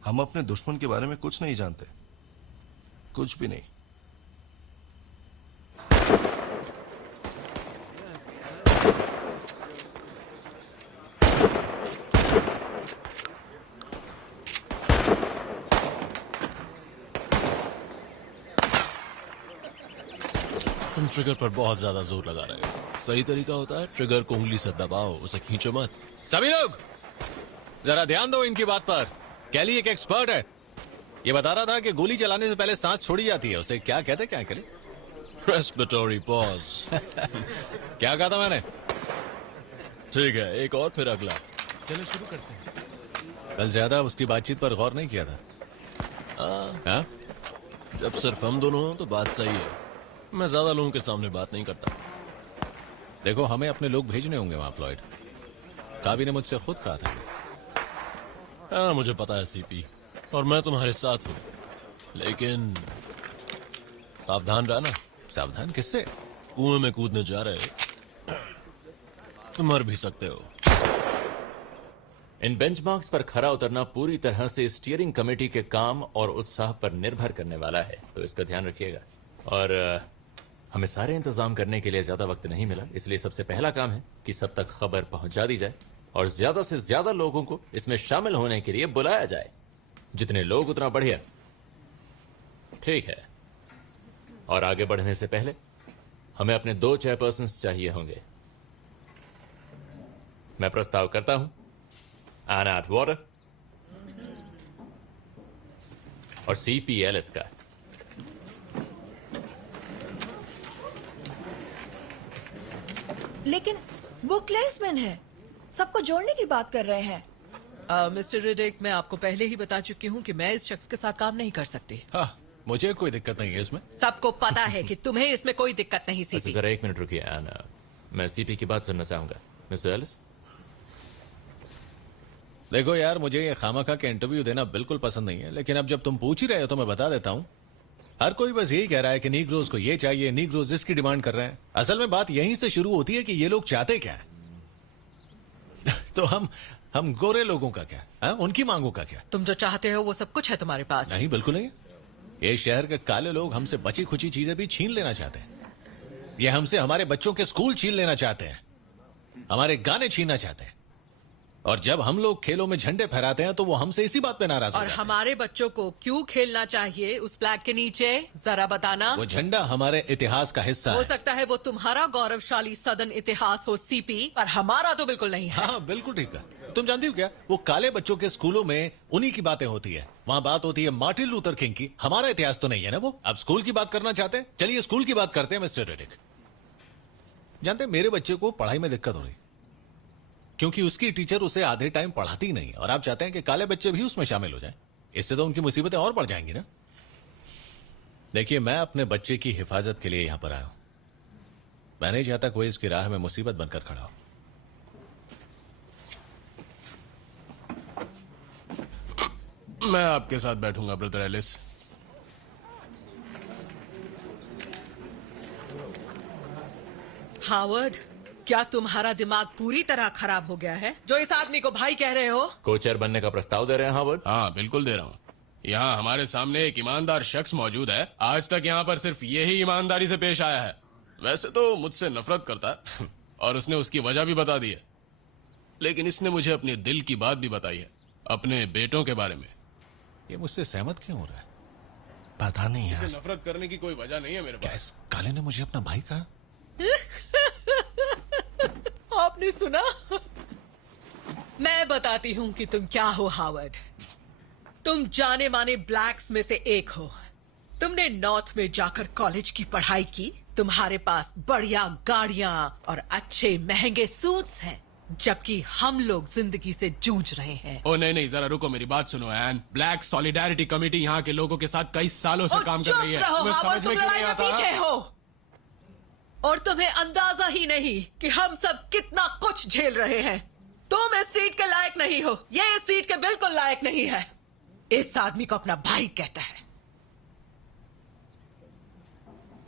हम अपने दुश्मन के बारे में कुछ नहीं जानते, कुछ भी नहीं। तुम ट्रिगर पर बहुत ज्यादा जोर लगा रहे हो। सही तरीका होता है ट्रिगर को उंगली से दबाओ, उसे खींचो मत। सभी लोग जरा ध्यान दो इनकी बात पर। कैली एक एक्सपर्ट है, ये बता रहा था कि गोली चलाने से पहले सांस छोड़ी जाती है, उसे क्या कहते? क्या कैली? Respiratory pause. क्या कहा था मैंने? ठीक है, एक और फिर अगला। चलो शुरू करते हैं। कल ज्यादा उसकी बातचीत पर गौर नहीं किया था। हाँ? जब सिर्फ हम दोनों हो तो बात सही है, मैं ज्यादा लोगों के सामने बात नहीं करता। देखो, हमें अपने लोग भेजने होंगे वहां फ्लॉयड। काबी ने मुझसे खुद कहा था। हाँ, मुझे पता है सीपी, और मैं तुम्हारे साथ हूँ, लेकिन सावधान रहना। सावधान किससे? कुएं में कूदने जा रहे, तुम मर भी सकते हो। इन बेंचमार्क्स पर खरा उतरना पूरी तरह से स्टीयरिंग कमेटी के काम और उत्साह पर निर्भर करने वाला है, तो इसका ध्यान रखिएगा। और हमें सारे इंतजाम करने के लिए ज्यादा वक्त नहीं मिला, इसलिए सबसे पहला काम है कि सब तक खबर पहुंचा दी जाए और ज्यादा से ज्यादा लोगों को इसमें शामिल होने के लिए बुलाया जाए। जितने लोग उतना बढ़िया। ठीक है, और आगे बढ़ने से पहले हमें अपने 2 चेयरपर्सन्स चाहिए होंगे। मैं प्रस्ताव करता हूं एना एटवाटर और सीपी एलिस का। लेकिन वो क्लेंसमैन है, सबको जोड़ने की बात कर रहे हैं। मिस्टर रिडिक, मैं आपको पहले ही बता चुकी हूँ कि मैं इस शख्स के साथ काम नहीं कर सकती। हाँ, मुझे कोई दिक्कत नहीं है इसमें। सबको पता है कि तुम्हें इसमें कोई दिक्कत नहीं। सीपी, जरा 1 मिनट रुकिए एना, मैं सीपी की बात सुनना चाहूंगा। मिस्टर एलिस, देखो यार, मुझे ये खामखा के इंटरव्यू देना बिल्कुल पसंद नहीं है, लेकिन अब जब तुम पूछ ही रहे हो तो मैं बता देता हूँ। हर कोई बस यही कह रहा है कि नीग्रोज को ये चाहिए, नीग्रोज इसकी डिमांड कर रहे हैं। असल में बात यहीं से शुरू होती है कि ये लोग चाहते क्या है। तो हम गोरे लोगों का क्या है? उनकी मांगों का क्या? तुम जो चाहते हो वो सब कुछ है तुम्हारे पास। नहीं, बिल्कुल नहीं। ये शहर के काले लोग हमसे बची खुची चीजें भी छीन लेना चाहते हैं। ये हमसे हमारे बच्चों के स्कूल छीन लेना चाहते हैं, हमारे गाने छीनना चाहते हैं। और जब हम लोग खेलों में झंडे फहराते हैं तो वो हमसे इसी बात पे नाराज हो और जाते हैं। हमारे बच्चों को क्यों खेलना चाहिए उस फ्लैग के नीचे, जरा बताना। वो झंडा हमारे इतिहास का हिस्सा हो है। सकता है वो तुम्हारा गौरवशाली सदन इतिहास हो सीपी, पर हमारा तो बिल्कुल नहीं है। हाँ, बिल्कुल ठीक है। तुम जानती हो क्या, वो काले बच्चों के स्कूलों में उन्हीं की बातें होती है। वहाँ बात होती है मार्टिन लूथर किंग की। हमारा इतिहास तो नहीं है ना वो। अब स्कूल की बात करना चाहते हैं, चलिए स्कूल की बात करते हैं। मिस्टर रेडिक, जानते हैं मेरे बच्चे को पढ़ाई में दिक्कत हो रही क्योंकि उसकी टीचर उसे आधे टाइम पढ़ाती नहीं, और आप चाहते हैं कि काले बच्चे भी उसमें शामिल हो जाएं। इससे तो उनकी मुसीबतें और बढ़ जाएंगी ना। देखिए, मैं अपने बच्चे की हिफाजत के लिए यहां पर आया हूं। मैं नहीं चाहता कोई इसकी राह में मुसीबत बनकर खड़ा हो। मैं आपके साथ बैठूंगा ब्रदर एलिस। हावर्ड, क्या तुम्हारा दिमाग पूरी तरह खराब हो गया है जो इस आदमी को भाई कह रहे हो? कोचर बनने का प्रस्ताव दे रहे हैं हावर्ड? हाँ, बिल्कुल दे रहा हूँ। यहाँ हमारे सामने एक ईमानदार शख्स मौजूद है। आज तक यहाँ पर सिर्फ यही ईमानदारी से पेश आया है। वैसे तो मुझसे नफरत करता है और उसने उसकी वजह भी बता दी है, लेकिन इसने मुझे अपने दिल की बात भी बताई है, अपने बेटों के बारे में। ये मुझसे सहमत क्यों हो रहा है? पता नहीं इसे यार। नफरत करने की कोई वजह नहीं है मेरे पास। इस काले ने मुझे अपना भाई कहा? आपने सुना? मैं बताती हूँ कि तुम क्या हो हावर्ड। तुम जाने माने ब्लैक्स में से एक हो। तुमने नॉर्थ में जाकर कॉलेज की पढ़ाई की, तुम्हारे पास बढ़िया गाड़ियां और अच्छे महंगे सूट्स हैं, जबकि हम लोग जिंदगी से जूझ रहे हैं। ओ नहीं, जरा रुको, मेरी बात सुनो एन। ब्लैक सॉलिडारिटी कमेटी यहाँ के लोगों के साथ कई सालों से काम कर रही है। तुम्हें समझ में क्यों नहीं आता? पीछे हो और तुम्हें अंदाजा ही नहीं कि हम सब कितना कुछ झेल रहे हैं। तुम इस सीट के लायक नहीं हो, ये इस सीट के बिल्कुल लायक नहीं है। इस आदमी को अपना भाई कहता है।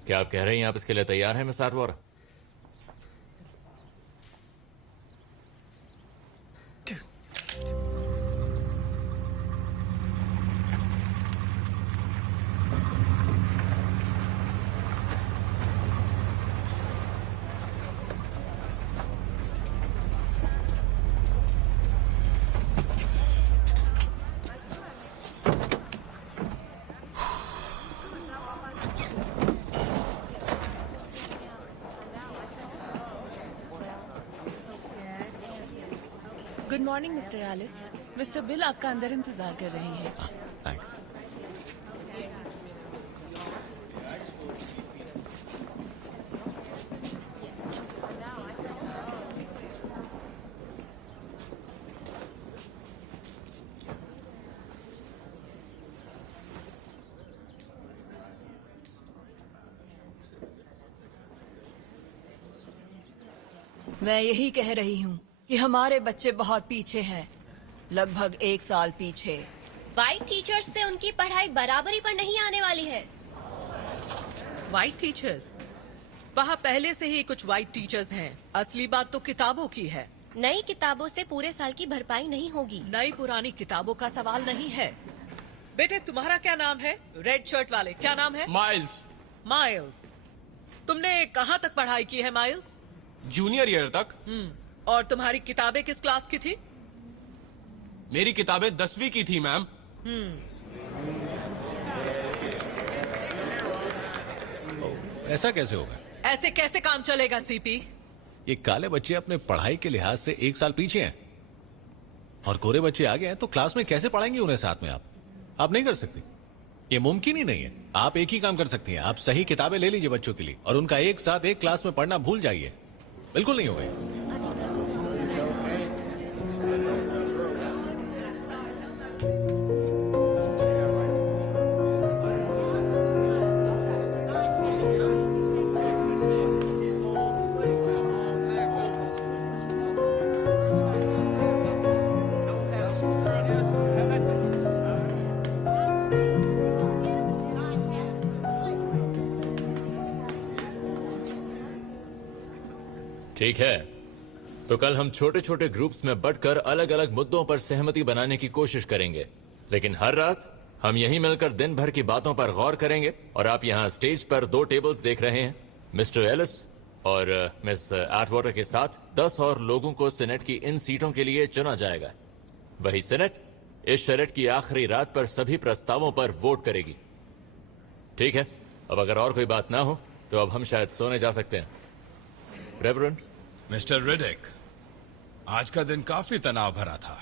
क्या आप कह रहे हैं आप इसके लिए तैयार हैं मिस आर्वर? Good morning mister Alice. Mister Bill आपका अंदर इंतजार कर रहे हैं। थैंक्स। मैं यही कह रही हूँ कि हमारे बच्चे बहुत पीछे हैं, लगभग 1 साल पीछे। वाइट टीचर्स से उनकी पढ़ाई बराबरी पर नहीं आने वाली है। White teachers? वहाँ पहले से ही कुछ व्हाइट टीचर्स हैं। असली बात तो किताबों की है। नई किताबों से पूरे साल की भरपाई नहीं होगी। नई पुरानी किताबों का सवाल नहीं है। बेटे, तुम्हारा क्या नाम है? रेड शर्ट वाले, क्या नाम है? माइल्स। माइल्स। तुमने कहाँ तक पढ़ाई की है माइल्स? जूनियर ईयर तक। और तुम्हारी किताबें किस क्लास की थी? मेरी किताबें 10वीं की थी मैम। ऐसा कैसे होगा? ऐसे कैसे काम चलेगा सीपी? ये काले बच्चे अपने पढ़ाई के लिहाज से 1 साल पीछे हैं और गोरे बच्चे आगे हैं, तो क्लास में कैसे पढ़ाएंगे उन्हें साथ में? आप नहीं कर सकती, ये मुमकिन ही नहीं है। आप एक ही काम कर सकती हैं, आप सही किताबें ले लीजिए बच्चों के लिए और उनका एक साथ एक क्लास में पढ़ना भूल जाइए। बिल्कुल नहीं होगा। ठीक है, तो कल हम छोटे छोटे ग्रुप्स में बंटकर अलग अलग मुद्दों पर सहमति बनाने की कोशिश करेंगे, लेकिन हर रात हम यहीं मिलकर दिन भर की बातों पर गौर करेंगे। और आप यहाँ स्टेज पर 2 टेबल्स देख रहे हैं, मिस्टर एलिस और मिस एटवाटर के साथ 10 और लोगों को सीनेट की इन सीटों के लिए चुना जाएगा। वही सीनेट इस शरत की आखिरी रात पर सभी प्रस्तावों पर वोट करेगी। ठीक है, अब अगर और कोई बात ना हो तो अब हम शायद सोने जा सकते हैं। रेवरेंड। मिस्टर रिडिक, आज का दिन काफी तनाव भरा था।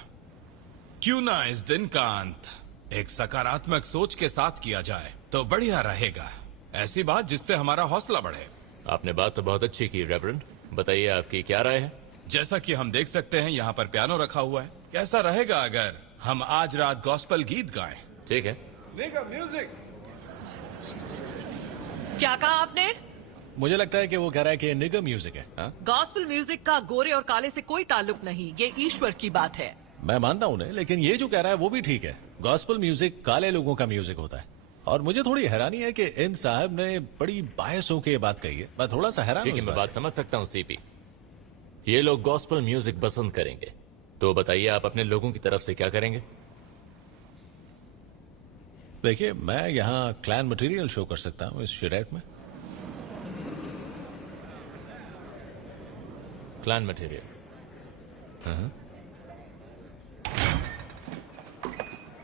क्यों ना इस दिन का अंत एक सकारात्मक सोच के साथ किया जाए तो बढ़िया रहेगा। ऐसी बात जिससे हमारा हौसला बढ़े। आपने बात तो बहुत अच्छी की रेवरेंड, बताइए आपकी क्या राय है? जैसा कि हम देख सकते हैं यहाँ पर पियानो रखा हुआ है। कैसा रहेगा अगर हम आज रात गॉस्पेल गीत गाएं? ठीक है। म्यूजिक। क्या कहा आपने? मुझे लगता है कि वो कह रहा है कि निगम म्यूजिक है। हाँ? गॉस्पेल म्यूजिक का गोरे और काले से कोई ताल्लुक नहीं, ये ईश्वर की बात है। मैं मानता हूँ उन्हें, लेकिन ये जो कह रहा है वो भी ठीक है। गॉस्पेल म्यूजिक काले लोगों का म्यूजिक होता है। और मुझे थोड़ी हैरानी है कि इन साहब ने बड़ी बायस होकर ये बात कही है। मैं थोड़ा सा हैरान ठीक है, मैं बात समझ सकता हूँ सीपी। ये लोग गॉस्पेल म्यूजिक पसंद करेंगे, तो बताइए आप अपने लोगों की तरफ से क्या करेंगे? देखिए, मैं यहाँ क्लैन मटेरियल शो कर सकता हूँ इस शरेट में। Clan material?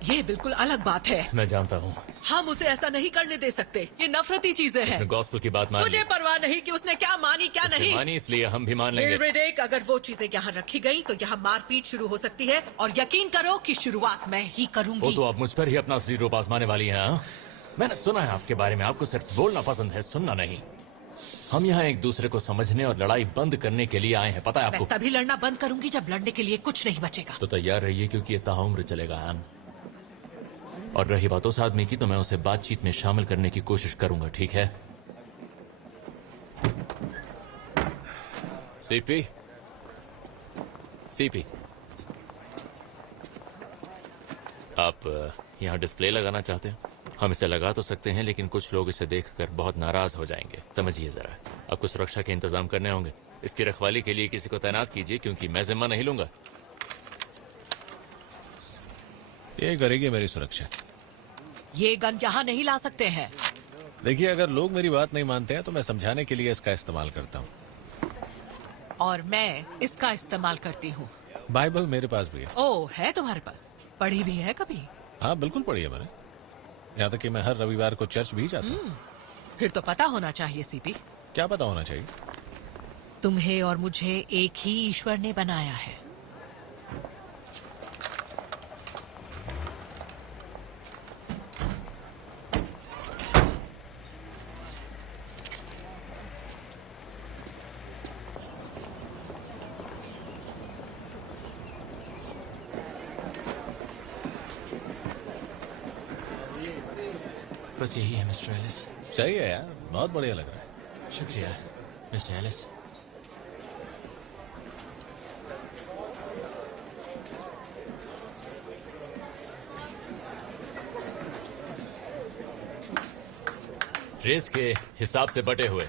ये बिल्कुल अलग बात है। मैं जानता हूँ। हम उसे ऐसा नहीं करने दे सकते, ये नफरती चीजें हैं। उसने गॉस्पेल की बात मान ली। मुझे परवाह नहीं कि उसने क्या मानी क्या उसने नहीं मानी, इसलिए हम भी मान लेंगे। रिडिक, अगर वो चीजें यहाँ रखी गई तो यहाँ मारपीट शुरू हो सकती है, और यकीन करो कि शुरुआत मैं ही वो करूंगी। तो आप मुझ पर ही अपना असली रूप आजमाने वाली हैं। हाँ? मैंने सुना है आपके बारे में, आपको सिर्फ बोलना पसंद है, सुनना नहीं। हम यहाँ एक दूसरे को समझने और लड़ाई बंद करने के लिए आए हैं, पता है आपको? मैं तभी लड़ना बंद करूंगी जब लड़ने के लिए कुछ नहीं बचेगा। तो तैयार रहिए, क्योंकि ये ताउम्र चलेगा। आन। और रही बात उस आदमी की, तो मैं उसे बातचीत में शामिल करने की कोशिश करूंगा, ठीक है? सीपी, सीपी, आप यहाँ डिस्प्ले लगाना चाहते हैं? हम इसे लगा तो सकते हैं, लेकिन कुछ लोग इसे देखकर बहुत नाराज हो जाएंगे। समझिए जरा, आपको सुरक्षा के इंतजाम करने होंगे। इसकी रखवाली के लिए किसी को तैनात कीजिए, क्योंकि मैं जिम्मा नहीं लूंगा। ये करेगी मेरी सुरक्षा। ये गन यहाँ नहीं ला सकते हैं। देखिए, अगर लोग मेरी बात नहीं मानते हैं तो मैं समझाने के लिए इसका इस्तेमाल करता हूँ। और मैं इसका इस्तेमाल करती हूँ। बाइबल मेरे पास भी है। ओह, है तुम्हारे पास? पढ़ी भी है कभी? हाँ, बिल्कुल पढ़ी है मैंने। यहाँ तक कि मैं हर रविवार को चर्च भी जाता हूँ। फिर तो पता होना चाहिए सीपी। क्या पता होना चाहिए? तुम्हें और मुझे एक ही ईश्वर ने बनाया है। बस यही है मिस्टर एलिस। सही है यार, बहुत बढ़िया लग रहा है। शुक्रिया मिस्टर एलिस। रेस के हिसाब से बटे हुए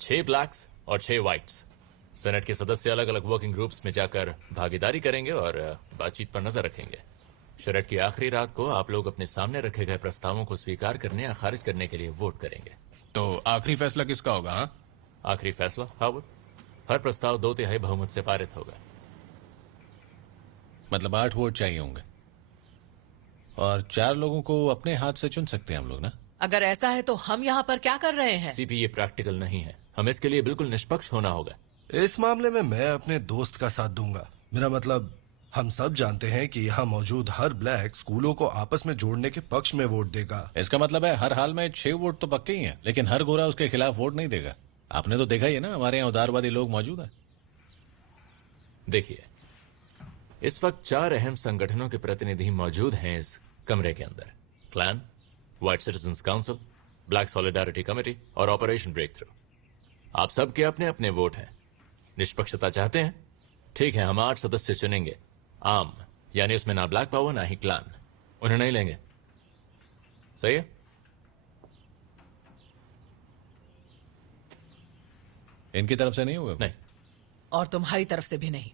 6 ब्लैक्स और 6 व्हाइट्स। सेनेट के सदस्य अलग अलग वर्किंग ग्रुप्स में जाकर भागीदारी करेंगे और बातचीत पर नजर रखेंगे। शरत की आखिरी रात को आप लोग अपने सामने रखे गए प्रस्तावों को स्वीकार करने या खारिज करने के लिए वोट करेंगे। तो आखिरी फैसला किसका होगा? हाँ, आखिरी फैसला हावर्ड, हर प्रस्ताव 2/3 बहुमत से पारित होगा। मतलब 8 वोट चाहिए होंगे, और 4 लोगों को अपने हाथ से चुन सकते हैं हम लोग ना? अगर ऐसा है तो हम यहाँ पर क्या कर रहे हैं? सीपी, ये प्रैक्टिकल नहीं है। हमें इसके लिए बिल्कुल निष्पक्ष होना होगा। इस मामले में मैं अपने दोस्त का साथ दूंगा। मेरा मतलब, हम सब जानते हैं कि यहाँ मौजूद हर ब्लैक स्कूलों को आपस में जोड़ने के पक्ष में वोट देगा। इसका मतलब है हर हाल में 6 वोट तो पक्के ही हैं, लेकिन हर गोरा उसके खिलाफ वोट नहीं देगा। आपने तो देखा ही है ना, हमारे यहाँ उदारवादी लोग मौजूद हैं। देखिए, इस वक्त 4 अहम संगठनों के प्रतिनिधि मौजूद हैं इस कमरे के अंदर। Clan, white citizens council, black solidarity committee और ऑपरेशन ब्रेक थ्रू। आप सबके अपने अपने वोट हैं। निष्पक्षता चाहते हैं? ठीक है, हम 8 सदस्य चुनेंगे। आम, यानी उसमें ना ब्लैक पावर ना ही क्लान। उन्हें नहीं लेंगे। सही है? इनकी तरफ से नहीं होगा? नहीं। और तुम्हारी तरफ से भी नहीं।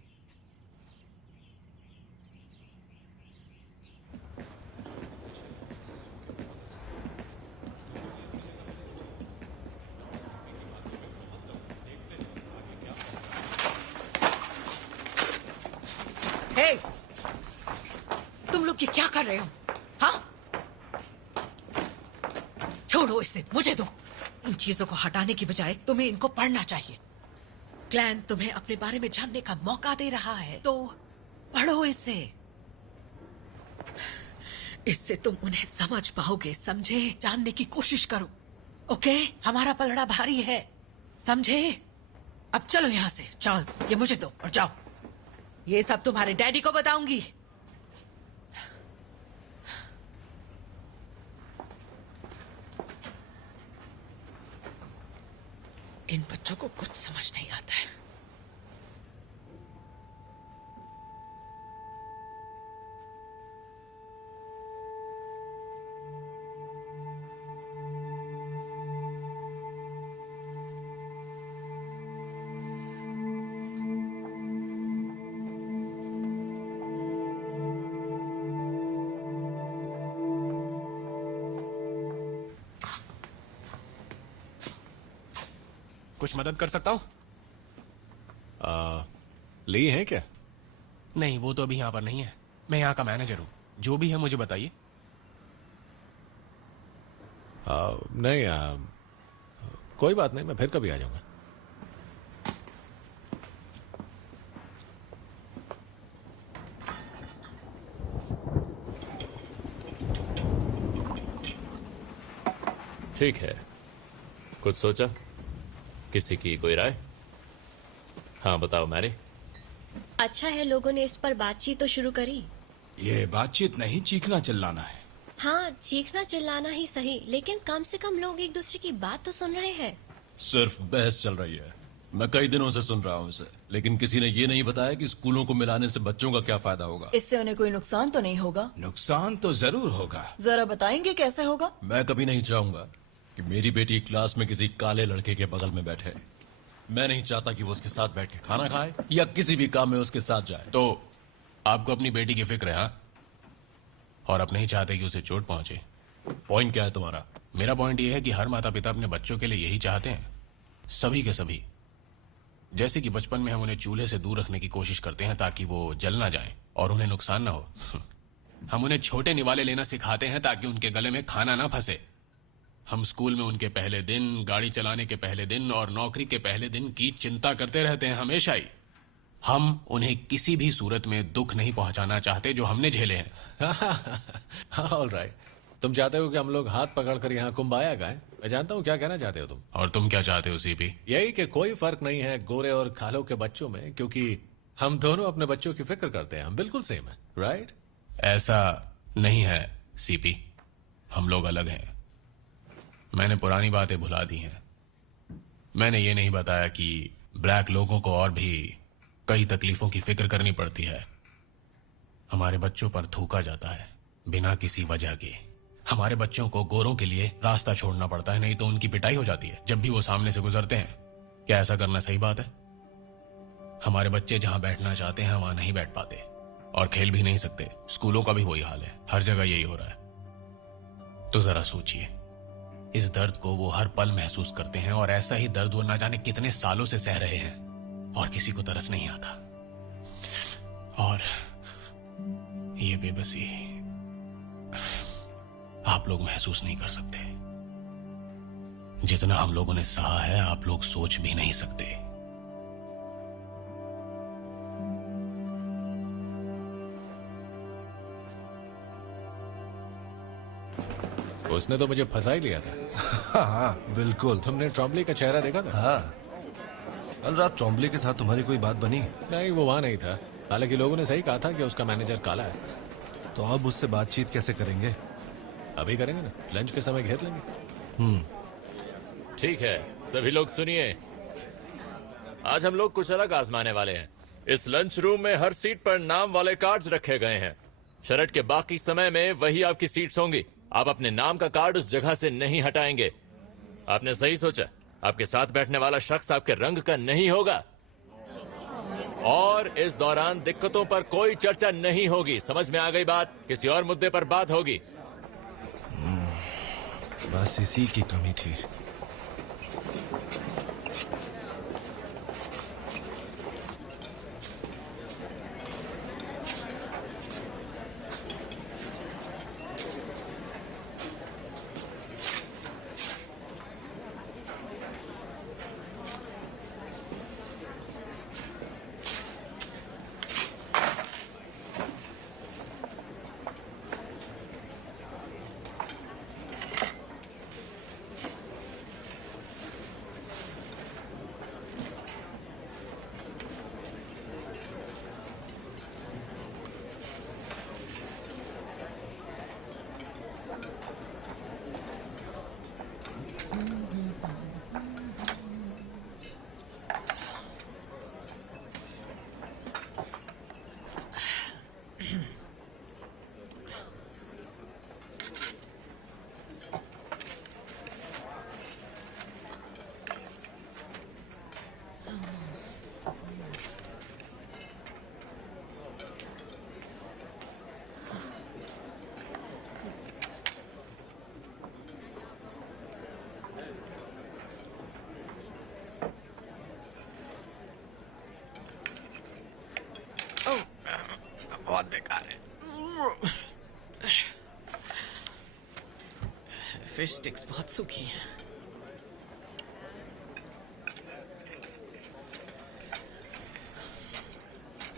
हे, तुम लोग ये क्या कर रहे हो? हाँ, छोड़ो इसे, मुझे दो। इन चीजों को हटाने की बजाय तुम्हें इनको पढ़ना चाहिए। क्लैन तुम्हें अपने बारे में जानने का मौका दे रहा है, तो पढ़ो इसे। इससे तुम उन्हें समझ पाओगे, समझे? जानने की कोशिश करो। ओके, हमारा पलड़ा भारी है, समझे? अब चलो यहां से। चार्ल्स, ये मुझे दो और जाओ। ये सब तुम्हारे डैडी को बताऊंगी। इन बच्चों को कुछ समझ नहीं आता है। कुछ मदद कर सकता हूँ? ली है क्या? नहीं, वो तो अभी यहाँ पर नहीं है। मैं यहाँ का मैनेजर हूँ। जो भी है मुझे बताइए। नहीं, कोई बात नहीं, मैं फिर कभी आ जाऊंगा। ठीक है, कुछ सोचा? किसी की कोई राय? हाँ बताओ मैरी। अच्छा है लोगों ने इस पर बातचीत तो शुरू करी। ये बातचीत नहीं, चीखना चिल्लाना है। हाँ, चीखना चिल्लाना ही सही, लेकिन कम से कम लोग एक दूसरे की बात तो सुन रहे हैं। सिर्फ बहस चल रही है। मैं कई दिनों से सुन रहा हूँ इसे, लेकिन किसी ने ये नहीं बताया कि स्कूलों को मिलाने से बच्चों का क्या फायदा होगा। इससे उन्हें कोई नुकसान तो नहीं होगा? नुकसान तो जरूर होगा। जरा बताएंगे कैसे होगा? मैं कभी नहीं चाहूंगा कि मेरी बेटी क्लास में किसी काले लड़के के बगल में बैठे। मैं नहीं चाहता कि वो उसके साथ बैठ के खाना खाए या किसी भी काम में उसके साथ जाए। तो आपको अपनी बेटी की फिक्र है? हाँ? और आप नहीं चाहते कि उसे चोट पहुंचे। पॉइंट क्या है तुम्हारा? मेरा पॉइंट ये है कि हर माता पिता अपने बच्चों के लिए यही चाहते हैं, सभी के सभी। जैसे कि बचपन में हम उन्हें चूल्हे से दूर रखने की कोशिश करते हैं ताकि वो जल ना जाए और उन्हें नुकसान ना हो। हम उन्हें छोटे निवाले लेना सिखाते हैं ताकि उनके गले में खाना ना फंसे। हम स्कूल में उनके पहले दिन, गाड़ी चलाने के पहले दिन और नौकरी के पहले दिन की चिंता करते रहते हैं, हमेशा ही। हम उन्हें किसी भी सूरत में दुख नहीं पहुंचाना चाहते जो हमने झेले हैं। ऑल राइट, तुम चाहते हो कि हम लोग हाथ पकड़कर यहाँ कुंबाया गाएं? मैं जानता हूँ क्या कहना चाहते हो तुम। और तुम क्या चाहते हो सीपी? यही कि कोई फर्क नहीं है गोरे और कालों के बच्चों में, क्योंकि हम दोनों अपने बच्चों की फिक्र करते हैं। हम बिल्कुल सेम है, राइट? ऐसा नहीं है सीपी, हम लोग अलग हैं। मैंने पुरानी बातें भुला दी हैं। मैंने ये नहीं बताया कि ब्लैक लोगों को और भी कई तकलीफों की फिक्र करनी पड़ती है। हमारे बच्चों पर थूका जाता है बिना किसी वजह के। हमारे बच्चों को गोरों के लिए रास्ता छोड़ना पड़ता है, नहीं तो उनकी पिटाई हो जाती है जब भी वो सामने से गुजरते हैं। क्या ऐसा करना सही बात है? हमारे बच्चे जहां बैठना चाहते हैं वहां नहीं बैठ पाते और खेल भी नहीं सकते। स्कूलों का भी वही हाल है, हर जगह यही हो रहा है। तो जरा सोचिए, इस दर्द को वो हर पल महसूस करते हैं और ऐसा ही दर्द वो ना जाने कितने सालों से सह रहे हैं और किसी को तरस नहीं आता। और ये बेबसी आप लोग महसूस नहीं कर सकते। जितना हम लोगों ने सहा है आप लोग सोच भी नहीं सकते। उसने तो मुझे फंसा ही लिया था। हाँ बिल्कुल। तुमने ट्रॉम्बली का चेहरा देखा था? हाँ, कल रात ट्रॉम्बली के साथ तुम्हारी कोई बात बनी? नहीं, वो वहां नहीं था। हालांकि लोगों ने सही कहा था कि उसका मैनेजर काला है। तो अब उससे बातचीत कैसे करेंगे? अभी करेंगे ना, लंच के समय घेर लेंगे। ठीक है, सभी लोग सुनिए। आज हम लोग कुछ अलग आजमाने वाले हैं। इस लंच रूम में हर सीट पर नाम वाले कार्ड्स रखे गए हैं। शरट के बाकी समय में वही आपकी सीट्स होंगी। आप अपने नाम का कार्ड उस जगह से नहीं हटाएंगे। आपने सही सोचा, आपके साथ बैठने वाला शख्स आपके रंग का नहीं होगा और इस दौरान दिक्कतों पर कोई चर्चा नहीं होगी। समझ में आ गई बात? किसी और मुद्दे पर बात होगी। बस इसी की कमी थी। बहुत बेकार है। फिश स्टिक्स बहुत सूखी हैं।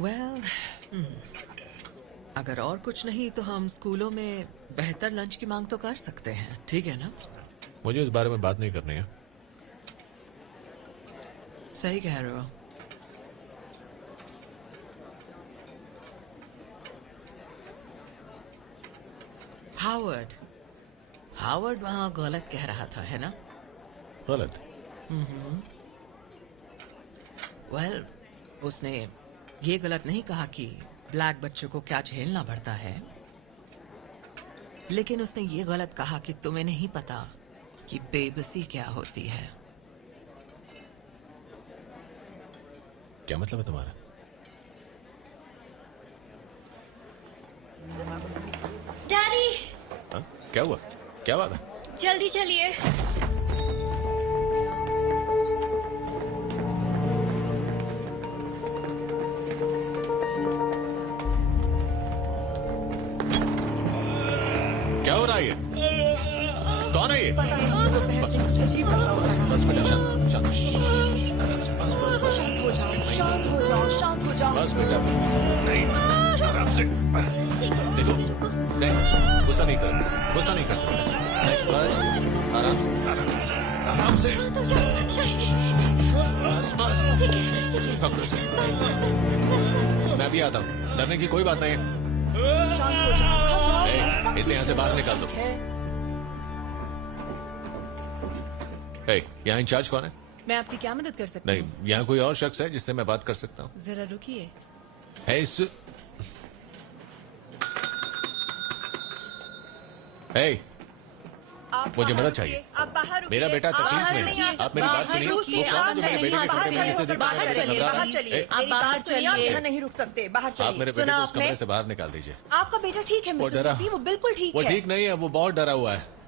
वेल, अगर और कुछ नहीं तो हम स्कूलों में बेहतर लंच की मांग तो कर सकते हैं, ठीक है ना? मुझे इस बारे में बात नहीं करनी है। सही कह रहे हो। हावर्ड वहां गलत कह रहा था, है ना? गलत? वेल, उसने ये गलत नहीं कहा कि ब्लैक बच्चों को क्या झेलना पड़ता है, लेकिन उसने ये गलत कहा कि तुम्हें नहीं पता कि बेबसी क्या होती है। क्या मतलब है तुम्हारा? डैडी, हाँ? क्या हुआ? क्या बात है? जल्दी चलिए। क्या हो रहा है ये? कौन है ये? बस बेटा, शांत हो जाओ, शांत हो जाओ, शांत हो जाओ। बस बेटा, नहीं, आराम से। देखो, नहीं, गुस्सा नहीं कर, गुस्सा नहीं कर। बस आराम से, आराम से। शांत हो जाओ, बस। ठीक है, पकड़ो से। बस। मैं भी आता हूँ, डरने की कोई बात नहीं है। शांत हो जाओ, ए, इसे यहाँ से बाहर निकाल दो। ए, यहाँ इंचार्ज कौन है? मैं आपकी क्या मदद कर सकती नहीं, हूँ? यहाँ कोई और शख्स है जिससे मैं बात कर सकता हूँ? जरा रुकिए। मुझे मदद चाहिए। आप बाहर मेरा बेटा तकलीफ में है। आप मेरी बात सुनिए। वो कौन है जो मेरे बेटे के कमरे में से देख बाहर रहा चलिए, है? बाहर चलिए। मेरी बात सुनिए, आप यहाँ नहीं रुक सकते। बाहर आप चलिए। मेरे बेटे सुना को उस आपने? कमरे से बाहर निकाल दीजिए। आपका बेटा ठीक है वो मिस्टर डरा। सेपी, वो बिल्कुल ठीक वो है। ठीक नहीं है, वो बहुत डरा हुआ है।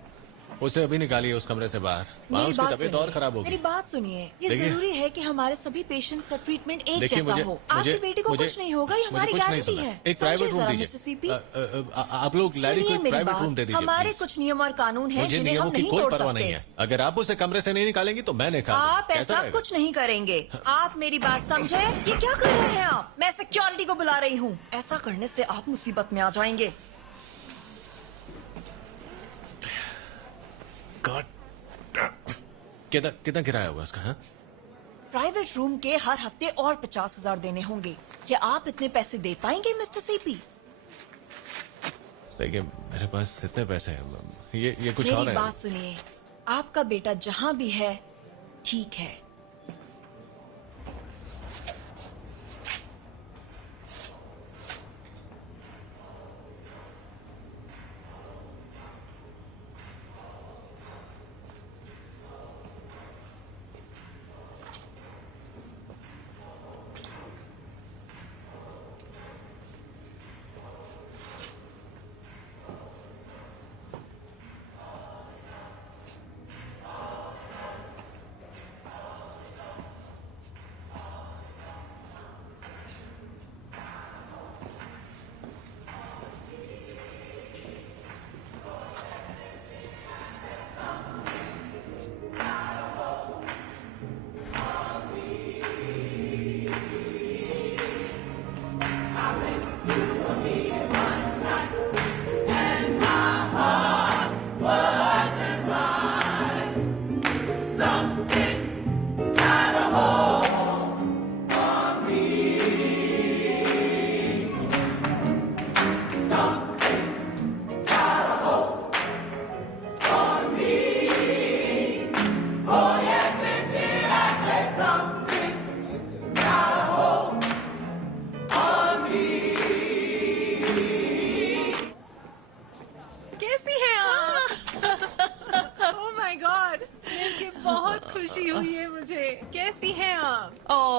उसे अभी निकालिए उस कमरे से बाहर। वहाँ मेरी उसकी बात तबीयत और खराब सुनिए, होगी। मेरी बात सुनिए। ये देखिए। जरूरी है कि हमारे सभी पेशेंट्स का ट्रीटमेंट एक देखिए, जैसा मुझे- हो। मुझे- आपके बेटे को मुझे- कुछ नहीं होगा, ये मुझे हमारी कुछ नहीं गारंटी सुनना। है। एक प्राइवेट समझिए रूम जरा, दीजिए। Mister CP. आप लोग लैरी को सुनिए एक मेरी प्राइवेट बात। रूम दे दीजिए हमारे प्लीज। कुछ नियम और कानून हैं मुझे जिन्हें नियमों हम की नहीं कोई तोड़ परवाह नहीं सकते। है। अगर आप उसे कमरे से नहीं निकालेंगी तो मैं निकाल आप कैसा ऐसा रहेगा? कुछ नहीं करेंगे। आप मेरी बात समझे? ये क्या कर रहे हैं आप? मैं सिक्योरिटी को बुला रही हूँ। ऐसा करने से आप मुसीबत में आ जाएंगे। गॉड, कितना किराया होगा उसका? हाँ? प्राइवेट रूम के हर हफ्ते और 50,000 देने होंगे। क्या आप इतने पैसे दे पाएंगे मिस्टर सीपी? देखिए, मेरे पास इतने पैसे हैं। ये कुछ और मेरी है। बात सुनिए, आपका बेटा जहाँ भी है ठीक है।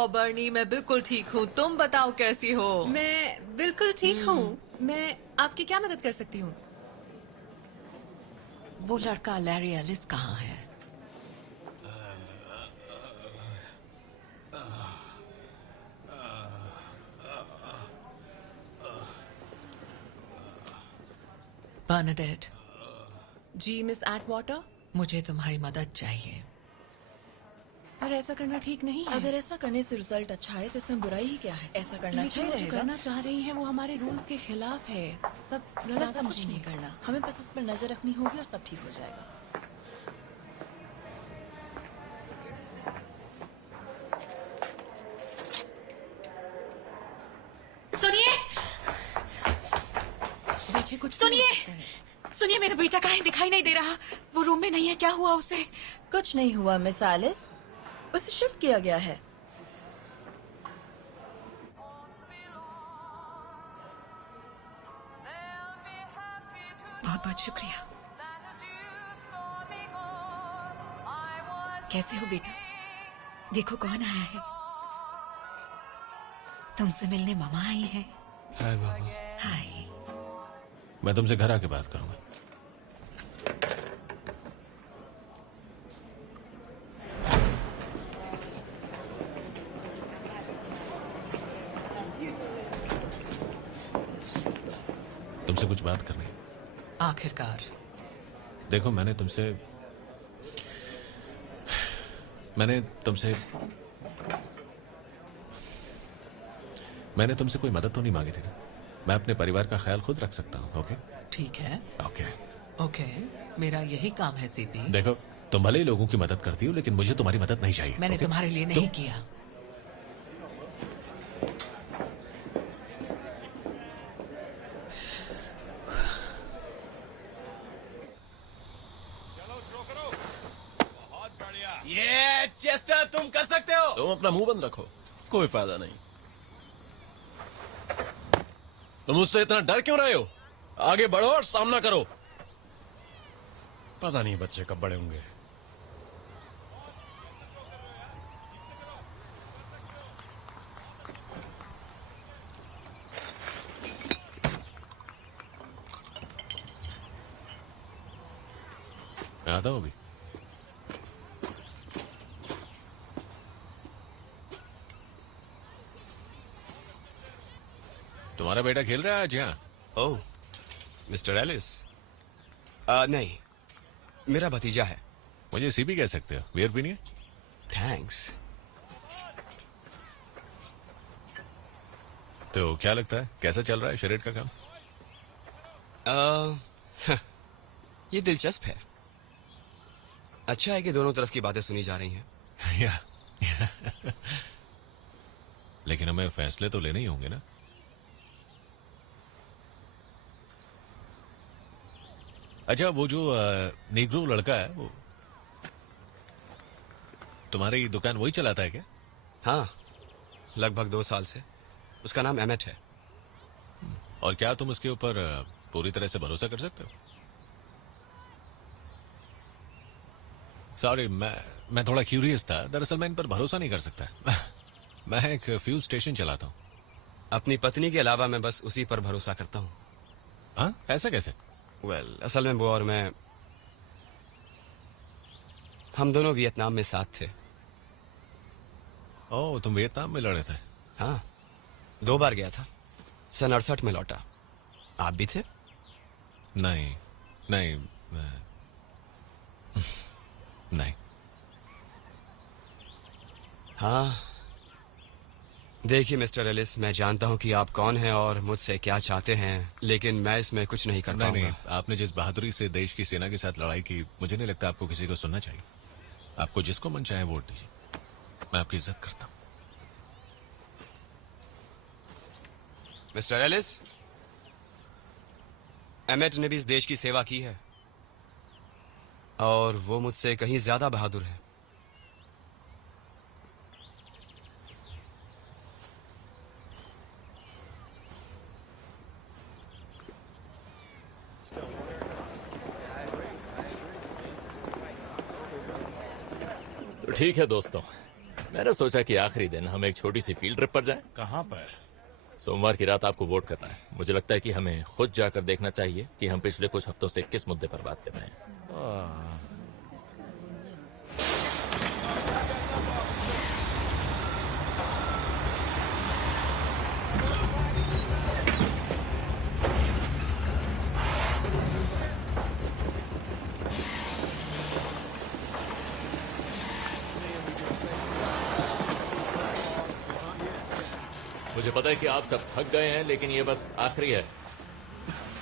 बर्नी, मैं बिल्कुल ठीक हूँ। तुम बताओ कैसी हो? मैं बिल्कुल ठीक हूँ। मैं आपकी क्या मदद कर सकती हूँ? वो लड़का लैरी एलिस कहाँ है? बर्नाडेट। जी मिस एटवाटर। मुझे तुम्हारी मदद चाहिए। पर ऐसा करना ठीक नहीं है। अगर ऐसा करने से रिजल्ट अच्छा है तो इसमें बुराई ही क्या है? ऐसा करना लेकिन चाहिए वो जो रहेगा। करना चाह रही हैं वो हमारे रूल्स के खिलाफ है। सब गलत ज्यादा कुछ समझेंगे। नहीं करना, हमें बस उस पर नजर रखनी होगी और सब ठीक हो जाएगा। सुनिए, देखिए कुछ सुनिए, मेरा बेटा कहीं दिखाई नहीं दे रहा। वो रूम में नहीं है, क्या हुआ उसे? कुछ नहीं हुआ मिस एलिस, उसे शिफ्ट किया गया है। बहुत बहुत शुक्रिया। कैसे हो बेटा? देखो कौन आया है। तुमसे मिलने मामा आई हैं। हाय मामा। हाय। मैं तुमसे घर आके बात करूंगा। तुमसे कुछ बात करनी है। आखिरकार। देखो मैंने तुमसे कोई मदद तो नहीं मांगी थी ना। मैं अपने परिवार का ख्याल खुद रख सकता हूँ। ओके ठीक है। ओके ओके, मेरा यही काम है सीपी। देखो तुम भले ही लोगों की मदद करती हो लेकिन मुझे तुम्हारी मदद नहीं चाहिए। मैंने ओके? तुम्हारे लिए नहीं किया। ये चेस्टर, तुम कर सकते हो। तुम अपना मुंह बंद रखो, कोई फायदा नहीं। तुम मुझसे इतना डर क्यों रहे हो? आगे बढ़ो और सामना करो। पता नहीं बच्चे कब बड़े होंगे। मैं आता हूँ अभी। तुम्हारा बेटा खेल रहा है आज यहाँ? ओह, मिस्टर एलिस। नहीं, मेरा भतीजा है। मुझे सीपी कह सकते हो। बियर पीनी है? थैंक्स। तो क्या लगता है कैसा चल रहा है शरीर का काम? ये दिलचस्प है। अच्छा है कि दोनों तरफ की बातें सुनी जा रही हैं। या, लेकिन हमें फैसले तो लेने ही होंगे ना। अच्छा, वो जो नीग्रो लड़का है वो तुम्हारी दुकान वही चलाता है क्या? हाँ, लगभग 2 साल से। उसका नाम एमेट है। और क्या तुम उसके ऊपर पूरी तरह से भरोसा कर सकते हो? सॉरी, मैं थोड़ा क्यूरियस था। दरअसल मैं इन पर भरोसा नहीं कर सकता। मैं एक फ्यूल स्टेशन चलाता हूँ। अपनी पत्नी के अलावा मैं बस उसी पर भरोसा करता हूँ। हाँ, ऐसा कैसे? वेल, असल में वो और मैं, हम दोनों वियतनाम में साथ थे। ओह, तुम वियतनाम में लड़े थे? हाँ, 2 बार गया था। सन 68 में लौटा। आप भी थे? नहीं, नहीं, नहीं। हाँ, देखिए मिस्टर एलिस, मैं जानता हूं कि आप कौन हैं और मुझसे क्या चाहते हैं, लेकिन मैं इसमें कुछ नहीं कर पाऊंगा। नहीं, आपने जिस बहादुरी से देश की सेना के साथ लड़ाई की, मुझे नहीं लगता आपको किसी को सुनना चाहिए। आपको जिसको मन चाहे वोट दीजिए। मैं आपकी इज्जत करता हूं। मिस्टर एलिस, एमेट ने भी इस देश की सेवा की है और वो मुझसे कहीं ज्यादा बहादुर है। तो ठीक है दोस्तों, मैंने सोचा कि आखिरी दिन हम एक छोटी सी फील्ड ट्रिप पर जाएं। कहाँ पर? सोमवार की रात आपको वोट करना है। मुझे लगता है कि हमें खुद जाकर देखना चाहिए कि हम पिछले कुछ हफ्तों से किस मुद्दे पर बात कर रहे हैं। मुझे पता है कि आप सब थक गए हैं, लेकिन ये बस आखिरी है।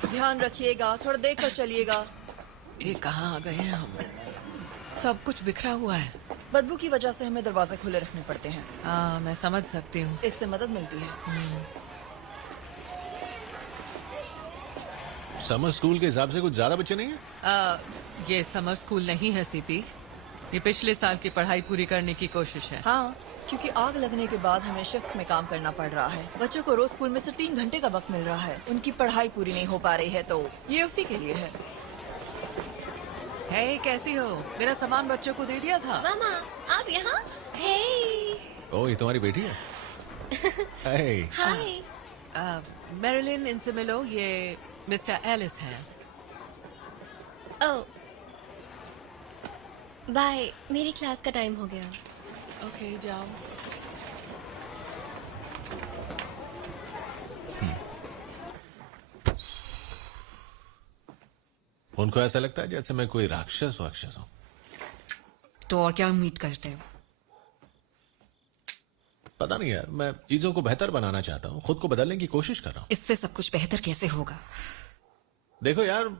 ध्यान रखिएगा, थोड़ा देख कर चलिएगा। ये कहाँ आ गए हैं हम? सब कुछ बिखरा हुआ है। बदबू की वजह से हमें दरवाजे खुले रखने पड़ते हैं। हाँ, मैं समझ सकती हूँ। इससे मदद मिलती है। समर स्कूल के हिसाब से कुछ ज्यादा बच्चे नहीं हैं? ये समर स्कूल नहीं है सीपी। ये पिछले साल की पढ़ाई पूरी करने की कोशिश है। हाँ, क्योंकि आग लगने के बाद हमें शिफ्ट्स में काम करना पड़ रहा है। बच्चों को रोज स्कूल में से 3 घंटे का वक्त मिल रहा है। उनकी पढ़ाई पूरी नहीं हो पा रही है, तो ये उसी के लिए है। हे, कैसी हो? मेरा सामान बच्चों को दे दिया था। मामा, आप यहाँ? हे, ओह, ये तुम्हारी बेटी है? Hey. हाय। मैरिलिन, इनसे मिलो। ये मिस्टर एलिस है। ओह, बाय। मेरी क्लास का टाइम हो गया। ओके, जाओ। उनको ऐसा लगता है जैसे मैं कोई राक्षस हूँ। तो और क्या उम्मीद करते हो? पता नहीं यार, मैं चीजों को बेहतर बनाना चाहता हूँ, खुद को बदलने की कोशिश कर रहा हूँ। इससे सब कुछ बेहतर कैसे होगा? देखो यार,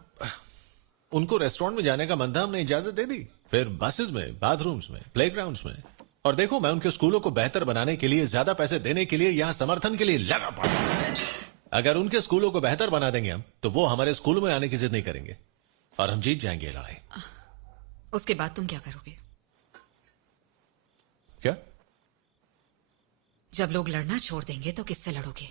उनको रेस्टोरेंट में जाने का मन था, हमने इजाजत दे दी। फिर बसेस में, बाथरूम्स में, प्लेग्राउंड्स में। और देखो, मैं उनके स्कूलों को बेहतर बनाने के लिए, ज्यादा पैसे देने के लिए, यहाँ समर्थन के लिए लगा पड़ा। अगर उनके स्कूलों को बेहतर बना देंगे हम, तो वो हमारे स्कूलों में आने की जिद नहीं करेंगे और हम जीत जाएंगे ये लड़ाई। उसके बाद तुम क्या करोगे? क्या? जब लोग लड़ना छोड़ देंगे तो किससे लड़ोगे?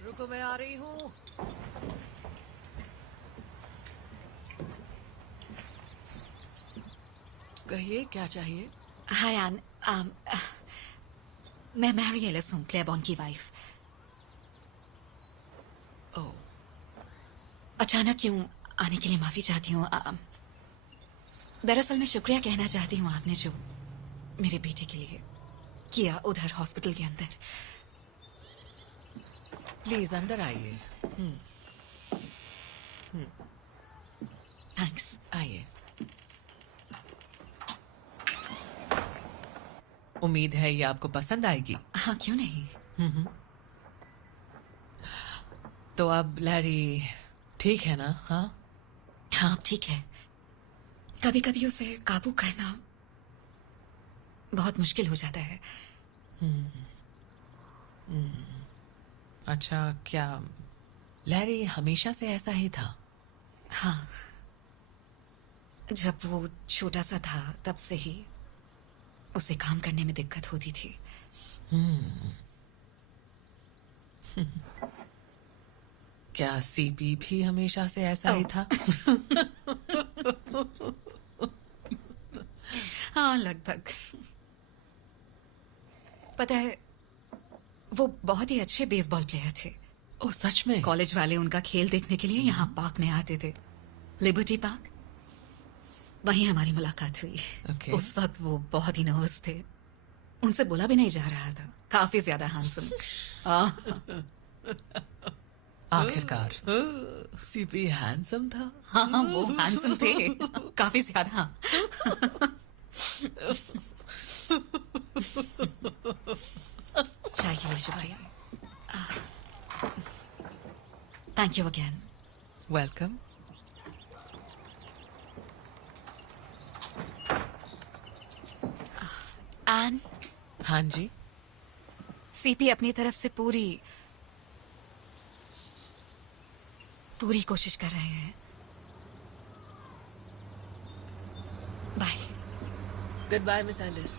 रुको, मैं आ रही हूँ। कहिए, क्या चाहिए? हाय आन, मैं मैरी एलिस हूँ, क्लेबॉन की वाइफ। ओह, अचानक क्यों आने के लिए माफी चाहती हूँ। दरअसल मैं शुक्रिया कहना चाहती हूँ आपने जो मेरे बेटे के लिए किया उधर हॉस्पिटल के अंदर। प्लीज अंदर आइए। थैंक्स। आइए। उम्मीद है ये आपको पसंद आएगी। हाँ, क्यों नहीं। तो अब लैरी ठीक है ना? हाँ हाँ, ठीक है। कभी कभी उसे काबू करना बहुत मुश्किल हो जाता है। अच्छा, क्या लैरी हमेशा से ऐसा ही था? हाँ, जब वो छोटा सा था तब से ही उसे काम करने में दिक्कत होती थी। क्या सीपी भी हमेशा से ऐसा ही था? हाँ, लगभग। पता है, वो बहुत ही अच्छे बेसबॉल प्लेयर थे। ओ सच में? कॉलेज वाले उनका खेल देखने के लिए यहाँ पार्क में आते थे, लिबर्टी पार्क। वहीं हमारी मुलाकात हुई। Okay. उस वक्त वो बहुत ही नर्वस थे, उनसे बोला भी नहीं जा रहा था। काफी ज्यादा हैंडसम। आखिरकार सीपी हैंडसम था। हाँ, वो हैंडसम थे, काफी ज्यादा। चाय के लिए शुक्रिया। Thank you again. वेलकम। एन। हाँ जी। सीपी अपनी तरफ से पूरी कोशिश कर रहे हैं। Bye. Goodbye miss Alice.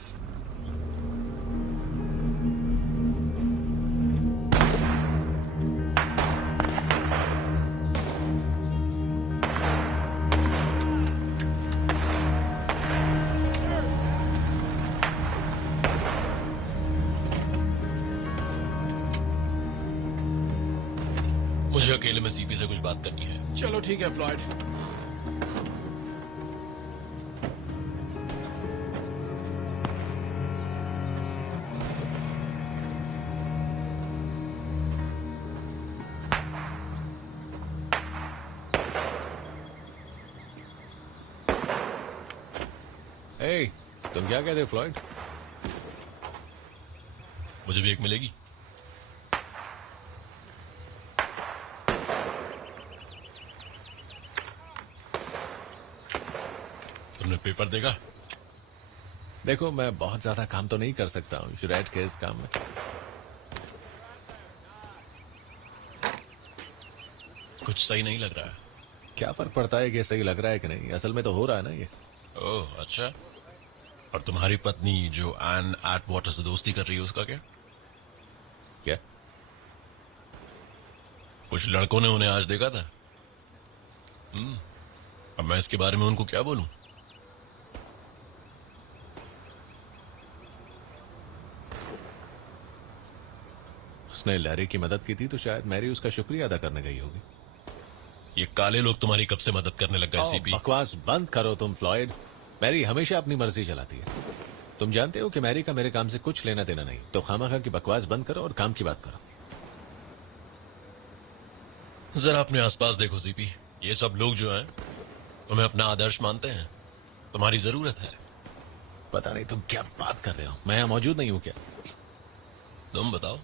मुझे अकेले में सीपी से कुछ बात करनी है। चलो ठीक है फ्लॉयड। Hey, तुम क्या कहते हो फ्लॉयड? मुझे भी एक मिलेगी। तुमने पेपर देखा? देखो, मैं बहुत ज्यादा काम तो नहीं कर सकता हूँ शुरैट के इस काम में। कुछ सही नहीं लग रहा है। क्या फर्क पड़ता है कि सही लग रहा है कि नहीं, असल में तो हो रहा है ना ये। ओह अच्छा। और तुम्हारी पत्नी जो एन एटवाटर से दोस्ती कर रही है उसका क्या? क्या? कुछ लड़कों ने उन्हें आज देखा था। अब मैं इसके बारे में उनको क्या बोलूं? उसने लैरी की मदद की थी तो शायद मैरी उसका शुक्रिया अदा करने गई होगी। ये काले लोग तुम्हारी कब से मदद करने लग गए सीपी? बकवास बंद करो तुम फ्लॉयड। मैरी हमेशा अपनी मर्जी चलाती है। तुम जानते हो कि मैरी का मेरे काम से कुछ लेना देना नहीं, तो खामखा की बकवास बंद करो और काम की बात करो। जरा अपने आसपास देखो सीपी, ये सब लोग जो हैं तुम्हें अपना आदर्श मानते हैं। तुम्हारी जरूरत है। पता नहीं तुम क्या बात कर रहे हो, मैं यहाँ मौजूद नहीं हूँ क्या? तुम बताओ।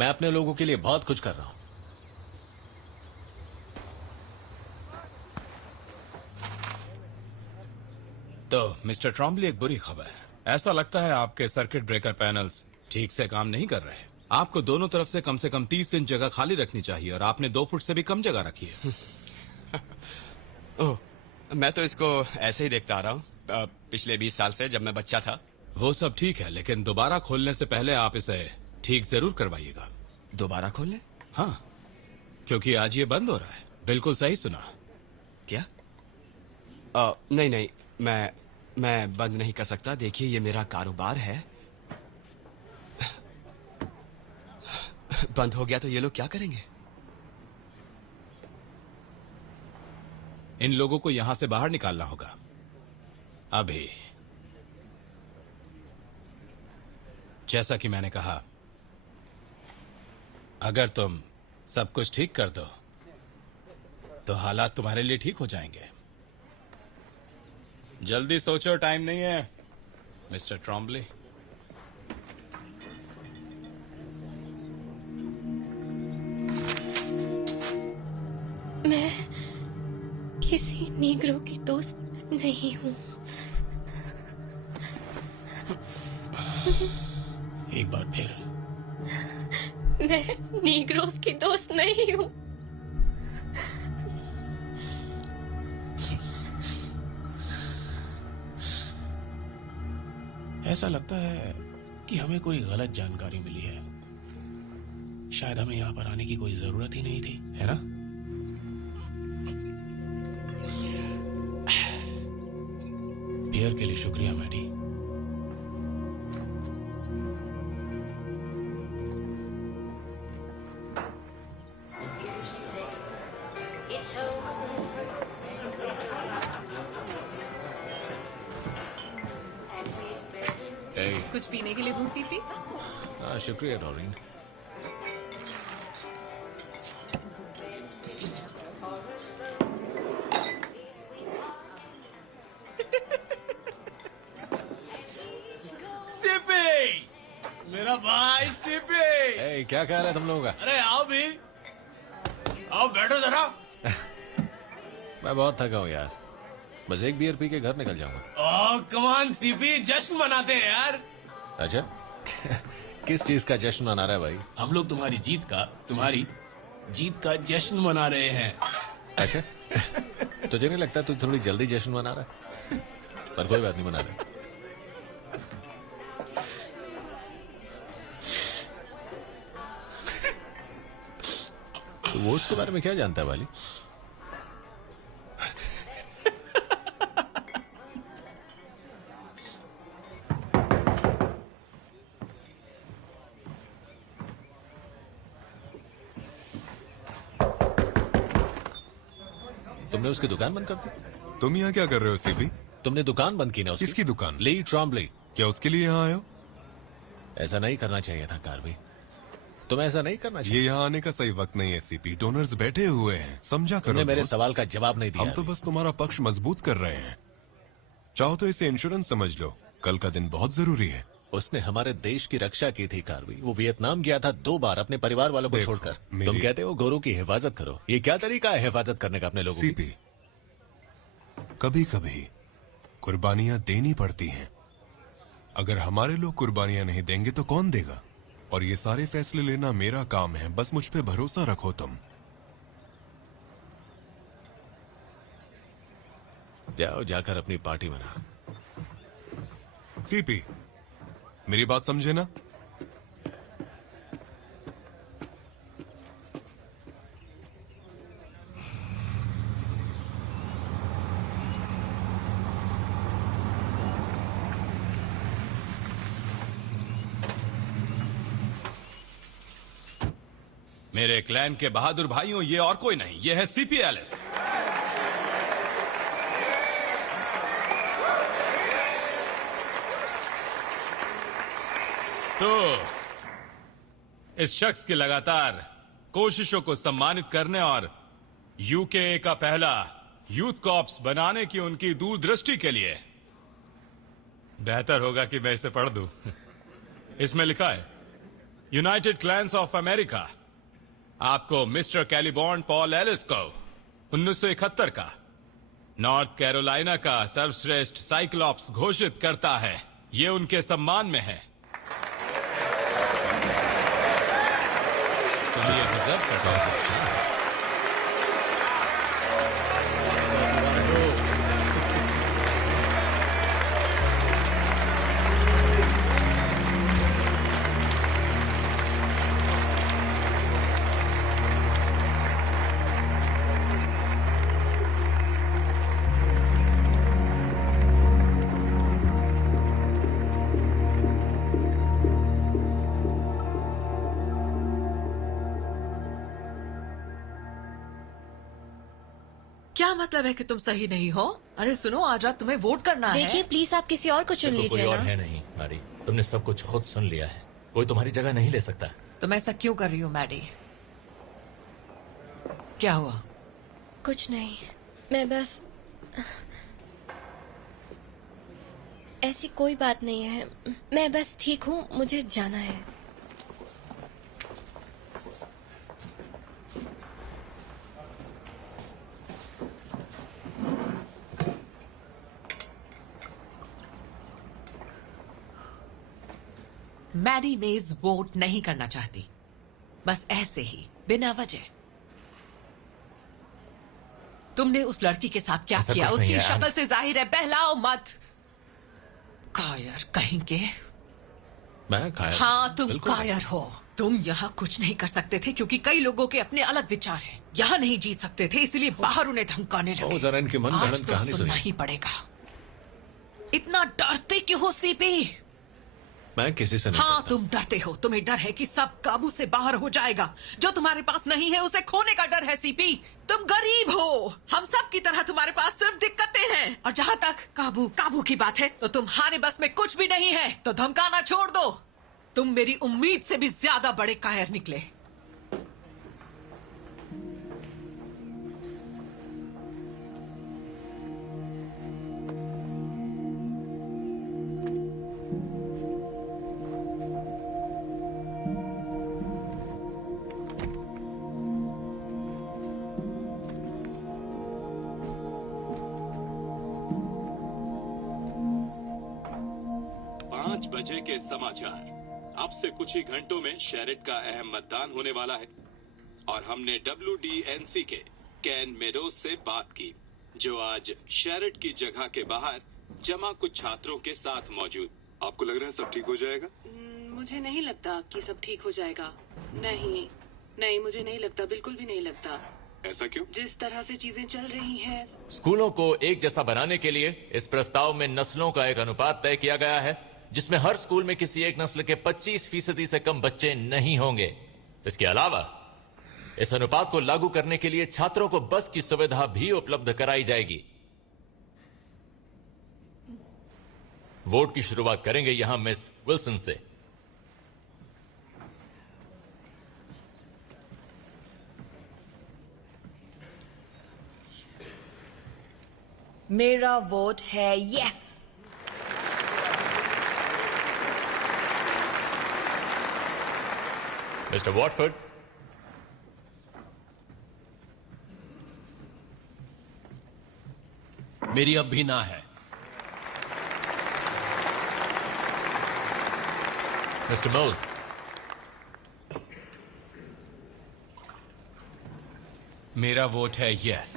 मैं अपने लोगों के लिए बहुत कुछ कर रहा हूँ। तो मिस्टर ट्रॉम्बली, एक बुरी खबर। ऐसा लगता है आपके सर्किट ब्रेकर पैनल्स ठीक से काम नहीं कर रहे। आपको दोनों तरफ से कम 30 इंच जगह खाली रखनी चाहिए और आपने 2 फुट से भी कम जगह रखी है। ओह, मैं तो इसको ऐसे ही देखता आ रहा हूँ पिछले 20 साल से, जब मैं बच्चा था। वो सब ठीक है, लेकिन दोबारा खोलने से पहले आप इसे ठीक जरूर करवाइएगा। दोबारा खोलने? हाँ, क्योंकि आज ये बंद हो रहा है। बिल्कुल सही सुना। क्या? नहीं, मैं बंद नहीं कर सकता। देखिए, ये मेरा कारोबार है। बंद हो गया तो ये लोग क्या करेंगे? इन लोगों को यहां से बाहर निकालना होगा अभी। जैसा कि मैंने कहा, अगर तुम सब कुछ ठीक कर दो तो हालात तुम्हारे लिए ठीक हो जाएंगे। जल्दी सोचो, टाइम नहीं है मिस्टर ट्रॉम्बली। मैं किसी नीग्रो की दोस्त नहीं हूँ। एक बार फिर। मैं नीग्रोस की दोस्त नहीं हूँ। ऐसा लगता है कि हमें कोई गलत जानकारी मिली है। शायद हमें यहाँ पर आने की कोई जरूरत ही नहीं थी, है ना? बियर के लिए शुक्रिया मैडी। कुछ पीने के लिए दूं सीपी? हाँ, शुक्रिया डॉरिन। सीपी, मेरा भाई सीपी। ए, क्या ख्याल है तुम लोगों का? अरे आओ भी, आओ बैठो जरा। मैं बहुत थका हूँ यार, बस एक बियर पी के घर निकल जाऊंगा। ओह कमान सीपी, जश्न मनाते हैं यार। अच्छा किस चीज का जश्न मना रहा है भाई? हम लोग तुम्हारी जीत का जश्न मना रहे हैं। अच्छा तुझे नहीं लगता तू थोड़ी जल्दी जश्न मना रहा है? पर कोई बात नहीं, मना रहा। तो वोट्स के बारे में क्या जानता है वाली? तुमने उसकी दुकान बंद कर दी? तुम यहाँ क्या कर रहे हो सीपी? तुमने दुकान बंद की ना उसकी? किसकी दुकान? ली ट्रॉम्बली। क्या उसके लिए यहाँ आए हो? ऐसा नहीं करना चाहिए था कार्बी, तुम्हें ऐसा नहीं करना चाहिए। ये यहाँ आने का सही वक्त नहीं है सीपी, डोनर्स बैठे हुए हैं, समझा करो। तुमने मेरे दोस्त। सवाल का जवाब नहीं दिया। हम तो बस तुम्हारा पक्ष मजबूत कर रहे हैं। चाहो तो इसे इंश्योरेंस समझ लो, कल का दिन बहुत जरूरी है। उसने हमारे देश की रक्षा की थी कार्बी, वो वियतनाम गया था 2 बार अपने परिवार वालों को छोड़कर। तुम कहते हो गोरू की हिफाजत करो, ये क्या तरीका है हिफाजत करने का अपने लोगों की? सीपी, कभी कभी कुर्बानियां देनी पड़ती हैं। अगर हमारे लोग कुर्बानियां नहीं देंगे तो कौन देगा? और ये सारे फैसले लेना मेरा काम है, बस मुझ पे भरोसा रखो तुम। जाओ जाकर अपनी पार्टी बना। सीपी, मेरी बात समझे ना? मेरे क्लैन के बहादुर भाइयों, ये और कोई नहीं, ये है सीपी एलिस। तो इस शख्स की लगातार कोशिशों को सम्मानित करने और यूके का पहला यूथ कॉर्प्स बनाने की उनकी दूरदृष्टि के लिए बेहतर होगा कि मैं इसे पढ़ दूं। इसमें लिखा है, यूनाइटेड क्लैंस ऑफ अमेरिका आपको मिस्टर कैलिबॉर्न पॉल एलिस को 1971 का नॉर्थ कैरोलिना का सर्वश्रेष्ठ साइक्लॉप्स घोषित करता है। ये उनके सम्मान में है। तुम ये डिजर्व करते हो। क्या मतलब है कि तुम सही नहीं हो? अरे सुनो, आज रात तुम्हें वोट करना है। देखिए प्लीज आप किसी और को चुन देखो, लीजिए कोई और ना। है नहीं मैडी, तुमने सब कुछ खुद सुन लिया है, कोई तुम्हारी जगह नहीं ले सकता। तुम ऐसा क्यों कर रही हो मैडी? क्या हुआ? कुछ नहीं, मैं बस ऐसी कोई बात नहीं है, मैं बस ठीक हूँ, मुझे जाना है। मैडी मेज वोट नहीं करना चाहती, बस ऐसे ही बिना वजह। तुमने उस लड़की के साथ क्या ऐसा किया? कुछ नहीं उसकी है, शक्ल से जाहिर है, बहलाओ मत। कायर कहीं के। मैं कायर? हाँ तुम बिल्कुल। कायर हो। तुम यहाँ कुछ नहीं कर सकते थे क्योंकि कई लोगों के अपने अलग विचार हैं। यहाँ नहीं जीत सकते थे, इसलिए बाहर उन्हें धमकाने लगे। जरा इनकी मन आज गढ़ंत तो कहानी सुनना सुनिए। ही पड़ेगा। इतना डरते क्यों हो सीपी? मैं किसी से नहीं हाँ, तुम डरते हो। तुम्हें डर है कि सब काबू से बाहर हो जाएगा। जो तुम्हारे पास नहीं है उसे खोने का डर है सीपी। तुम गरीब हो, हम सब की तरह तुम्हारे पास सिर्फ दिक्कतें हैं। और जहाँ तक काबू की बात है, तो तुम्हारे बस में कुछ भी नहीं है। तो धमकाना छोड़ दो। तुम मेरी उम्मीद से भी ज्यादा बड़े कायर निकले। बजे के समाचार। अब से कुछ ही घंटों में शेरेट का अहम मतदान होने वाला है और हमने WDNC के कैन मेडोज से बात की, जो आज शेरेट की जगह के बाहर जमा कुछ छात्रों के साथ मौजूद। आपको लग रहा है सब ठीक हो जाएगा? मुझे नहीं लगता कि सब ठीक हो जाएगा। नहीं, मुझे नहीं लगता, बिल्कुल भी नहीं लगता। ऐसा क्यों? जिस तरह से चीजें चल रही हैं। स्कूलों को एक जैसा बनाने के लिए इस प्रस्ताव में नस्लों का एक अनुपात तय किया गया है, जिसमें हर स्कूल में किसी एक नस्ल के 25% से कम बच्चे नहीं होंगे। इसके अलावा इस अनुपात को लागू करने के लिए छात्रों को बस की सुविधा भी उपलब्ध कराई जाएगी। वोट की शुरुआत करेंगे यहां मिस विल्सन से। मेरा वोट है यस। मिस्टर वॉटफोर्ड, मेरी अब भी ना है। मिस्टर मोज, मेरा वोट है यस।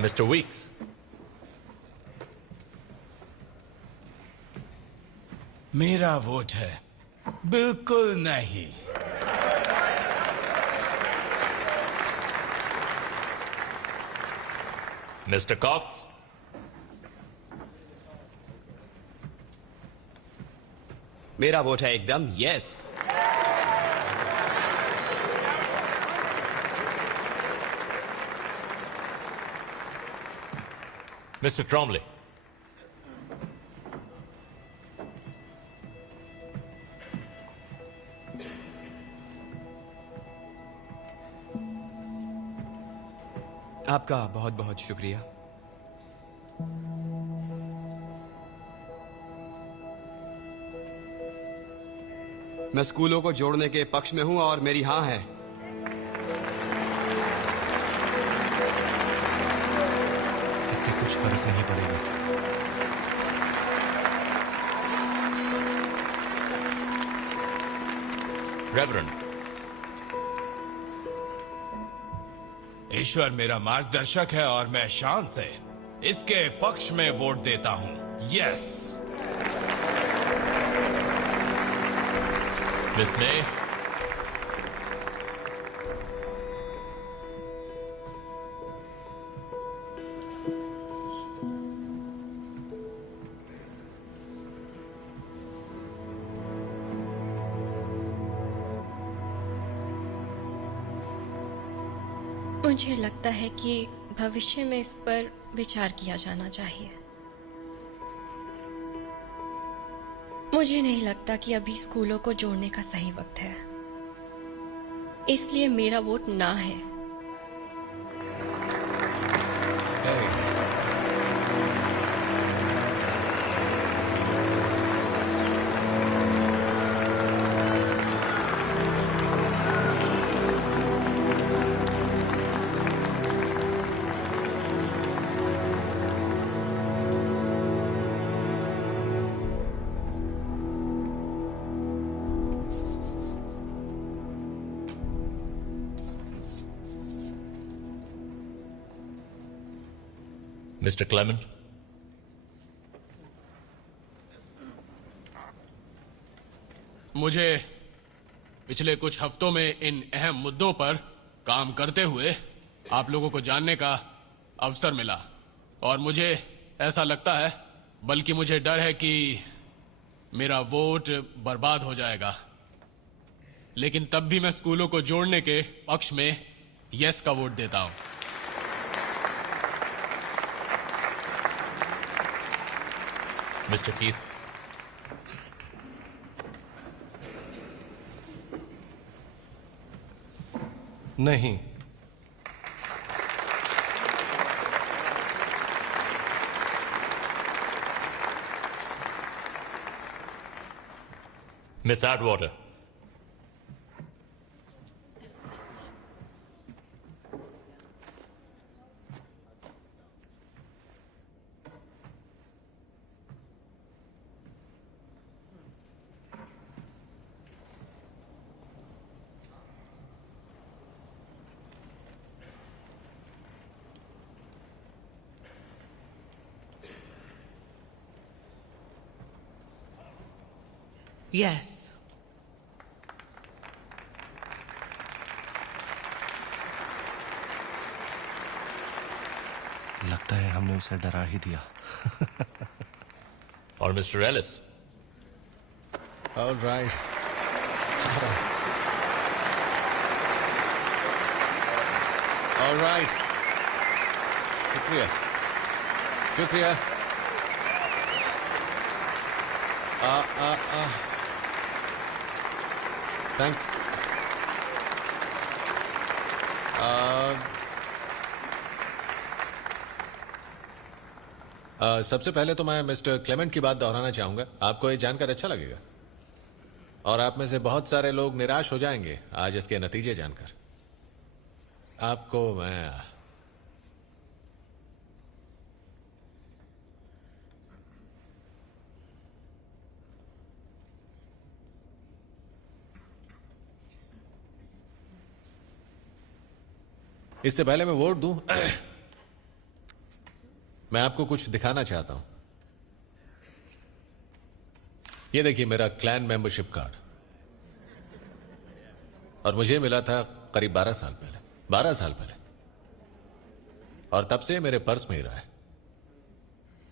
मिस्टर वीक्स, मेरा वोट है बिल्कुल नहीं। मिस्टर कॉक्स, मेरा वोट है एकदम यस। मिस्टर ट्रॉम्ले, आपका बहुत बहुत शुक्रिया। मैं स्कूलों को जोड़ने के पक्ष में हूं और मेरी हां है। इससे कुछ फर्क नहीं पड़ेगा। रेवरेंड, ईश्वर मेरा मार्गदर्शक है और मैं शान से इसके पक्ष में वोट देता हूं यस। मिस मे, मुझे लगता है कि भविष्य में इस पर विचार किया जाना चाहिए। मुझे नहीं लगता कि अभी स्कूलों को जोड़ने का सही वक्त है, इसलिए मेरा वोट ना है। मिस्टर क्लेमेंट, मुझे पिछले कुछ हफ्तों में इन अहम मुद्दों पर काम करते हुए आप लोगों को जानने का अवसर मिला और मुझे ऐसा लगता है, बल्कि मुझे डर है कि मेरा वोट बर्बाद हो जाएगा। लेकिन तब भी मैं स्कूलों को जोड़ने के पक्ष में यस का वोट देता हूं। मिस्टर कीथ, नहीं, मिस एटवाटर, यस। लगता है हमने उसे डरा ही दिया। और mister Ellis? All right. All right. शुक्रिया, शुक्रिया। थैंक सबसे पहले तो मैं मिस्टर क्लेमेंट की बात दोहराना चाहूंगा। आपको ये जानकर अच्छा लगेगा और आप में से बहुत सारे लोग निराश हो जाएंगे आज इसके नतीजे जानकर। आपको मैं इससे पहले मैं वोट दूं मैं आपको कुछ दिखाना चाहता हूं। ये देखिए मेरा क्लैन मेंबरशिप कार्ड, और मुझे मिला था करीब 12 साल पहले। 12 साल पहले, और तब से मेरे पर्स में ही रहा है।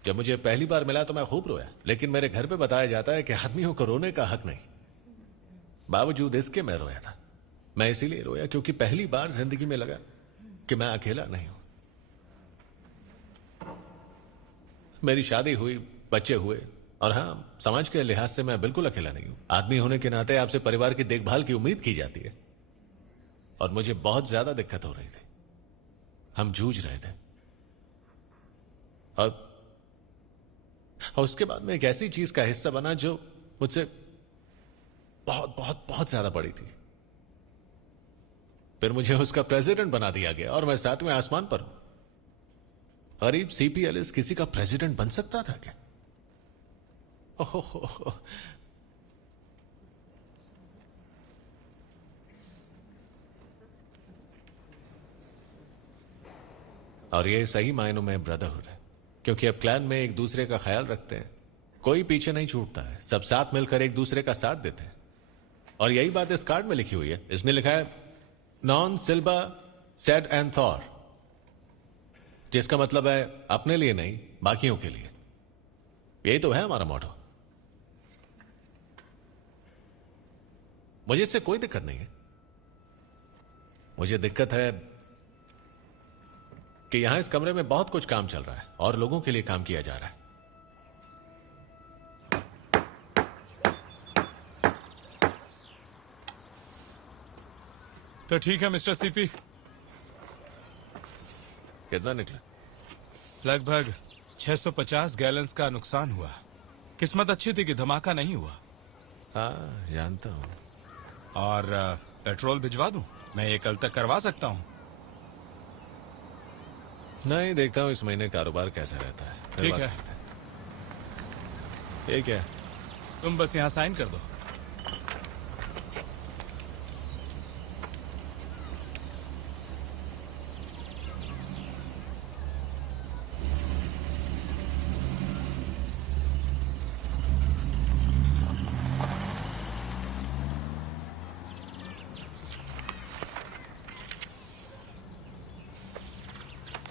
जब मुझे पहली बार मिला तो मैं खूब रोया, लेकिन मेरे घर पे बताया जाता है कि आदमियों को रोने का हक नहीं। बावजूद इसके मैं रोया था। मैं इसीलिए रोया क्योंकि पहली बार जिंदगी में लगा कि मैं अकेला नहीं हूं। मेरी शादी हुई, बच्चे हुए, और हां, समाज के लिहाज से मैं बिल्कुल अकेला नहीं हूं। आदमी होने के नाते आपसे परिवार की देखभाल की उम्मीद की जाती है, और मुझे बहुत ज्यादा दिक्कत हो रही थी। हम जूझ रहे थे, और उसके बाद में एक ऐसी चीज का हिस्सा बना जो मुझसे बहुत बहुत बहुत ज्यादा बड़ी थी। फिर मुझे उसका प्रेसिडेंट बना दिया गया, और मैं 7वें आसमान पर हूं। गरीब सीपी एलिस किसी का प्रेसिडेंट बन सकता था क्या? ओहो, और ये सही मायनों में ब्रदरहुड है, क्योंकि अब क्लैन में एक दूसरे का ख्याल रखते हैं। कोई पीछे नहीं छूटता है, सब साथ मिलकर एक दूसरे का साथ देते हैं। और यही बात इस कार्ड में लिखी हुई है। इसमें लिखा है non Silva said and Thor, जिसका मतलब है अपने लिए नहीं, बाकियों के लिए। यही तो है हमारा मोटो। मुझे इससे कोई दिक्कत नहीं है। मुझे दिक्कत है कि यहां इस कमरे में बहुत कुछ काम चल रहा है और लोगों के लिए काम किया जा रहा है। तो ठीक है मिस्टर सीपी। कितना निकला? लगभग 650 गैलन्स का नुकसान हुआ। किस्मत अच्छी थी कि धमाका नहीं हुआ। हाँ, जानता हूं। और पेट्रोल भिजवा दूं? मैं ये कल तक करवा सकता हूं। नहीं, देखता हूं इस महीने कारोबार कैसा रहता है। ठीक है। ये क्या? तुम बस यहां साइन कर दो।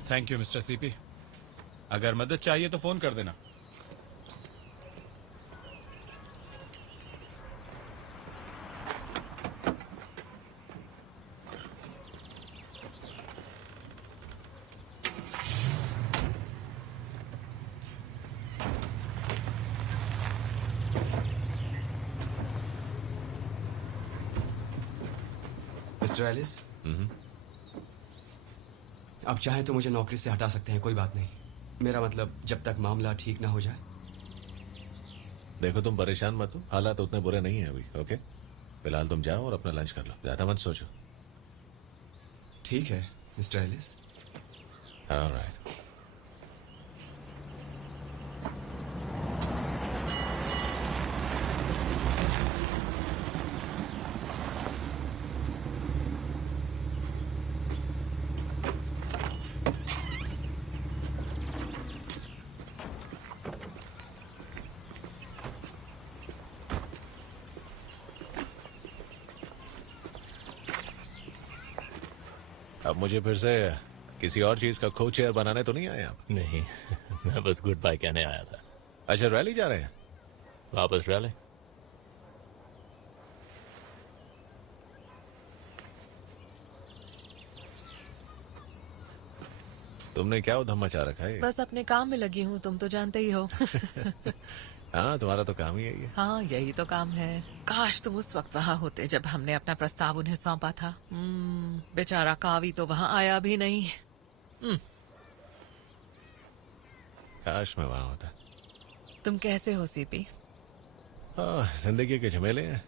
Thank you mister CP. अगर मदद चाहिए तो फोन कर देना। मिस्टर एलिस, आप चाहें तो मुझे नौकरी से हटा सकते हैं, कोई बात नहीं। मेरा मतलब जब तक मामला ठीक ना हो जाए। देखो तुम परेशान मत हो, हालात उतने बुरे नहीं है अभी। ओके, फिलहाल तुम जाओ और अपना लंच कर लो, ज्यादा मत सोचो। ठीक है मिस्टर एलिस। ऑलराइट। अब मुझे फिर से किसी और चीज का को चेयर बनाने तो नहीं आए आप? नहीं मैं बस गुड बाय कहने आया था। अच्छा, रैली जा रहे हैं? वापस रैली? तुमने क्या उधम मचा रखा है? बस अपने काम में लगी हूँ, तुम तो जानते ही हो। हाँ, तुम्हारा तो काम ही यही है। हाँ, यही तो काम है। काश तुम उस वक्त वहाँ होते जब हमने अपना प्रस्ताव उन्हें सौंपा था। बेचारा कावी तो वहाँ आया भी नहीं। काश मैं वहां होता। तुम कैसे हो सीपी? जिंदगी के झमेले हैं।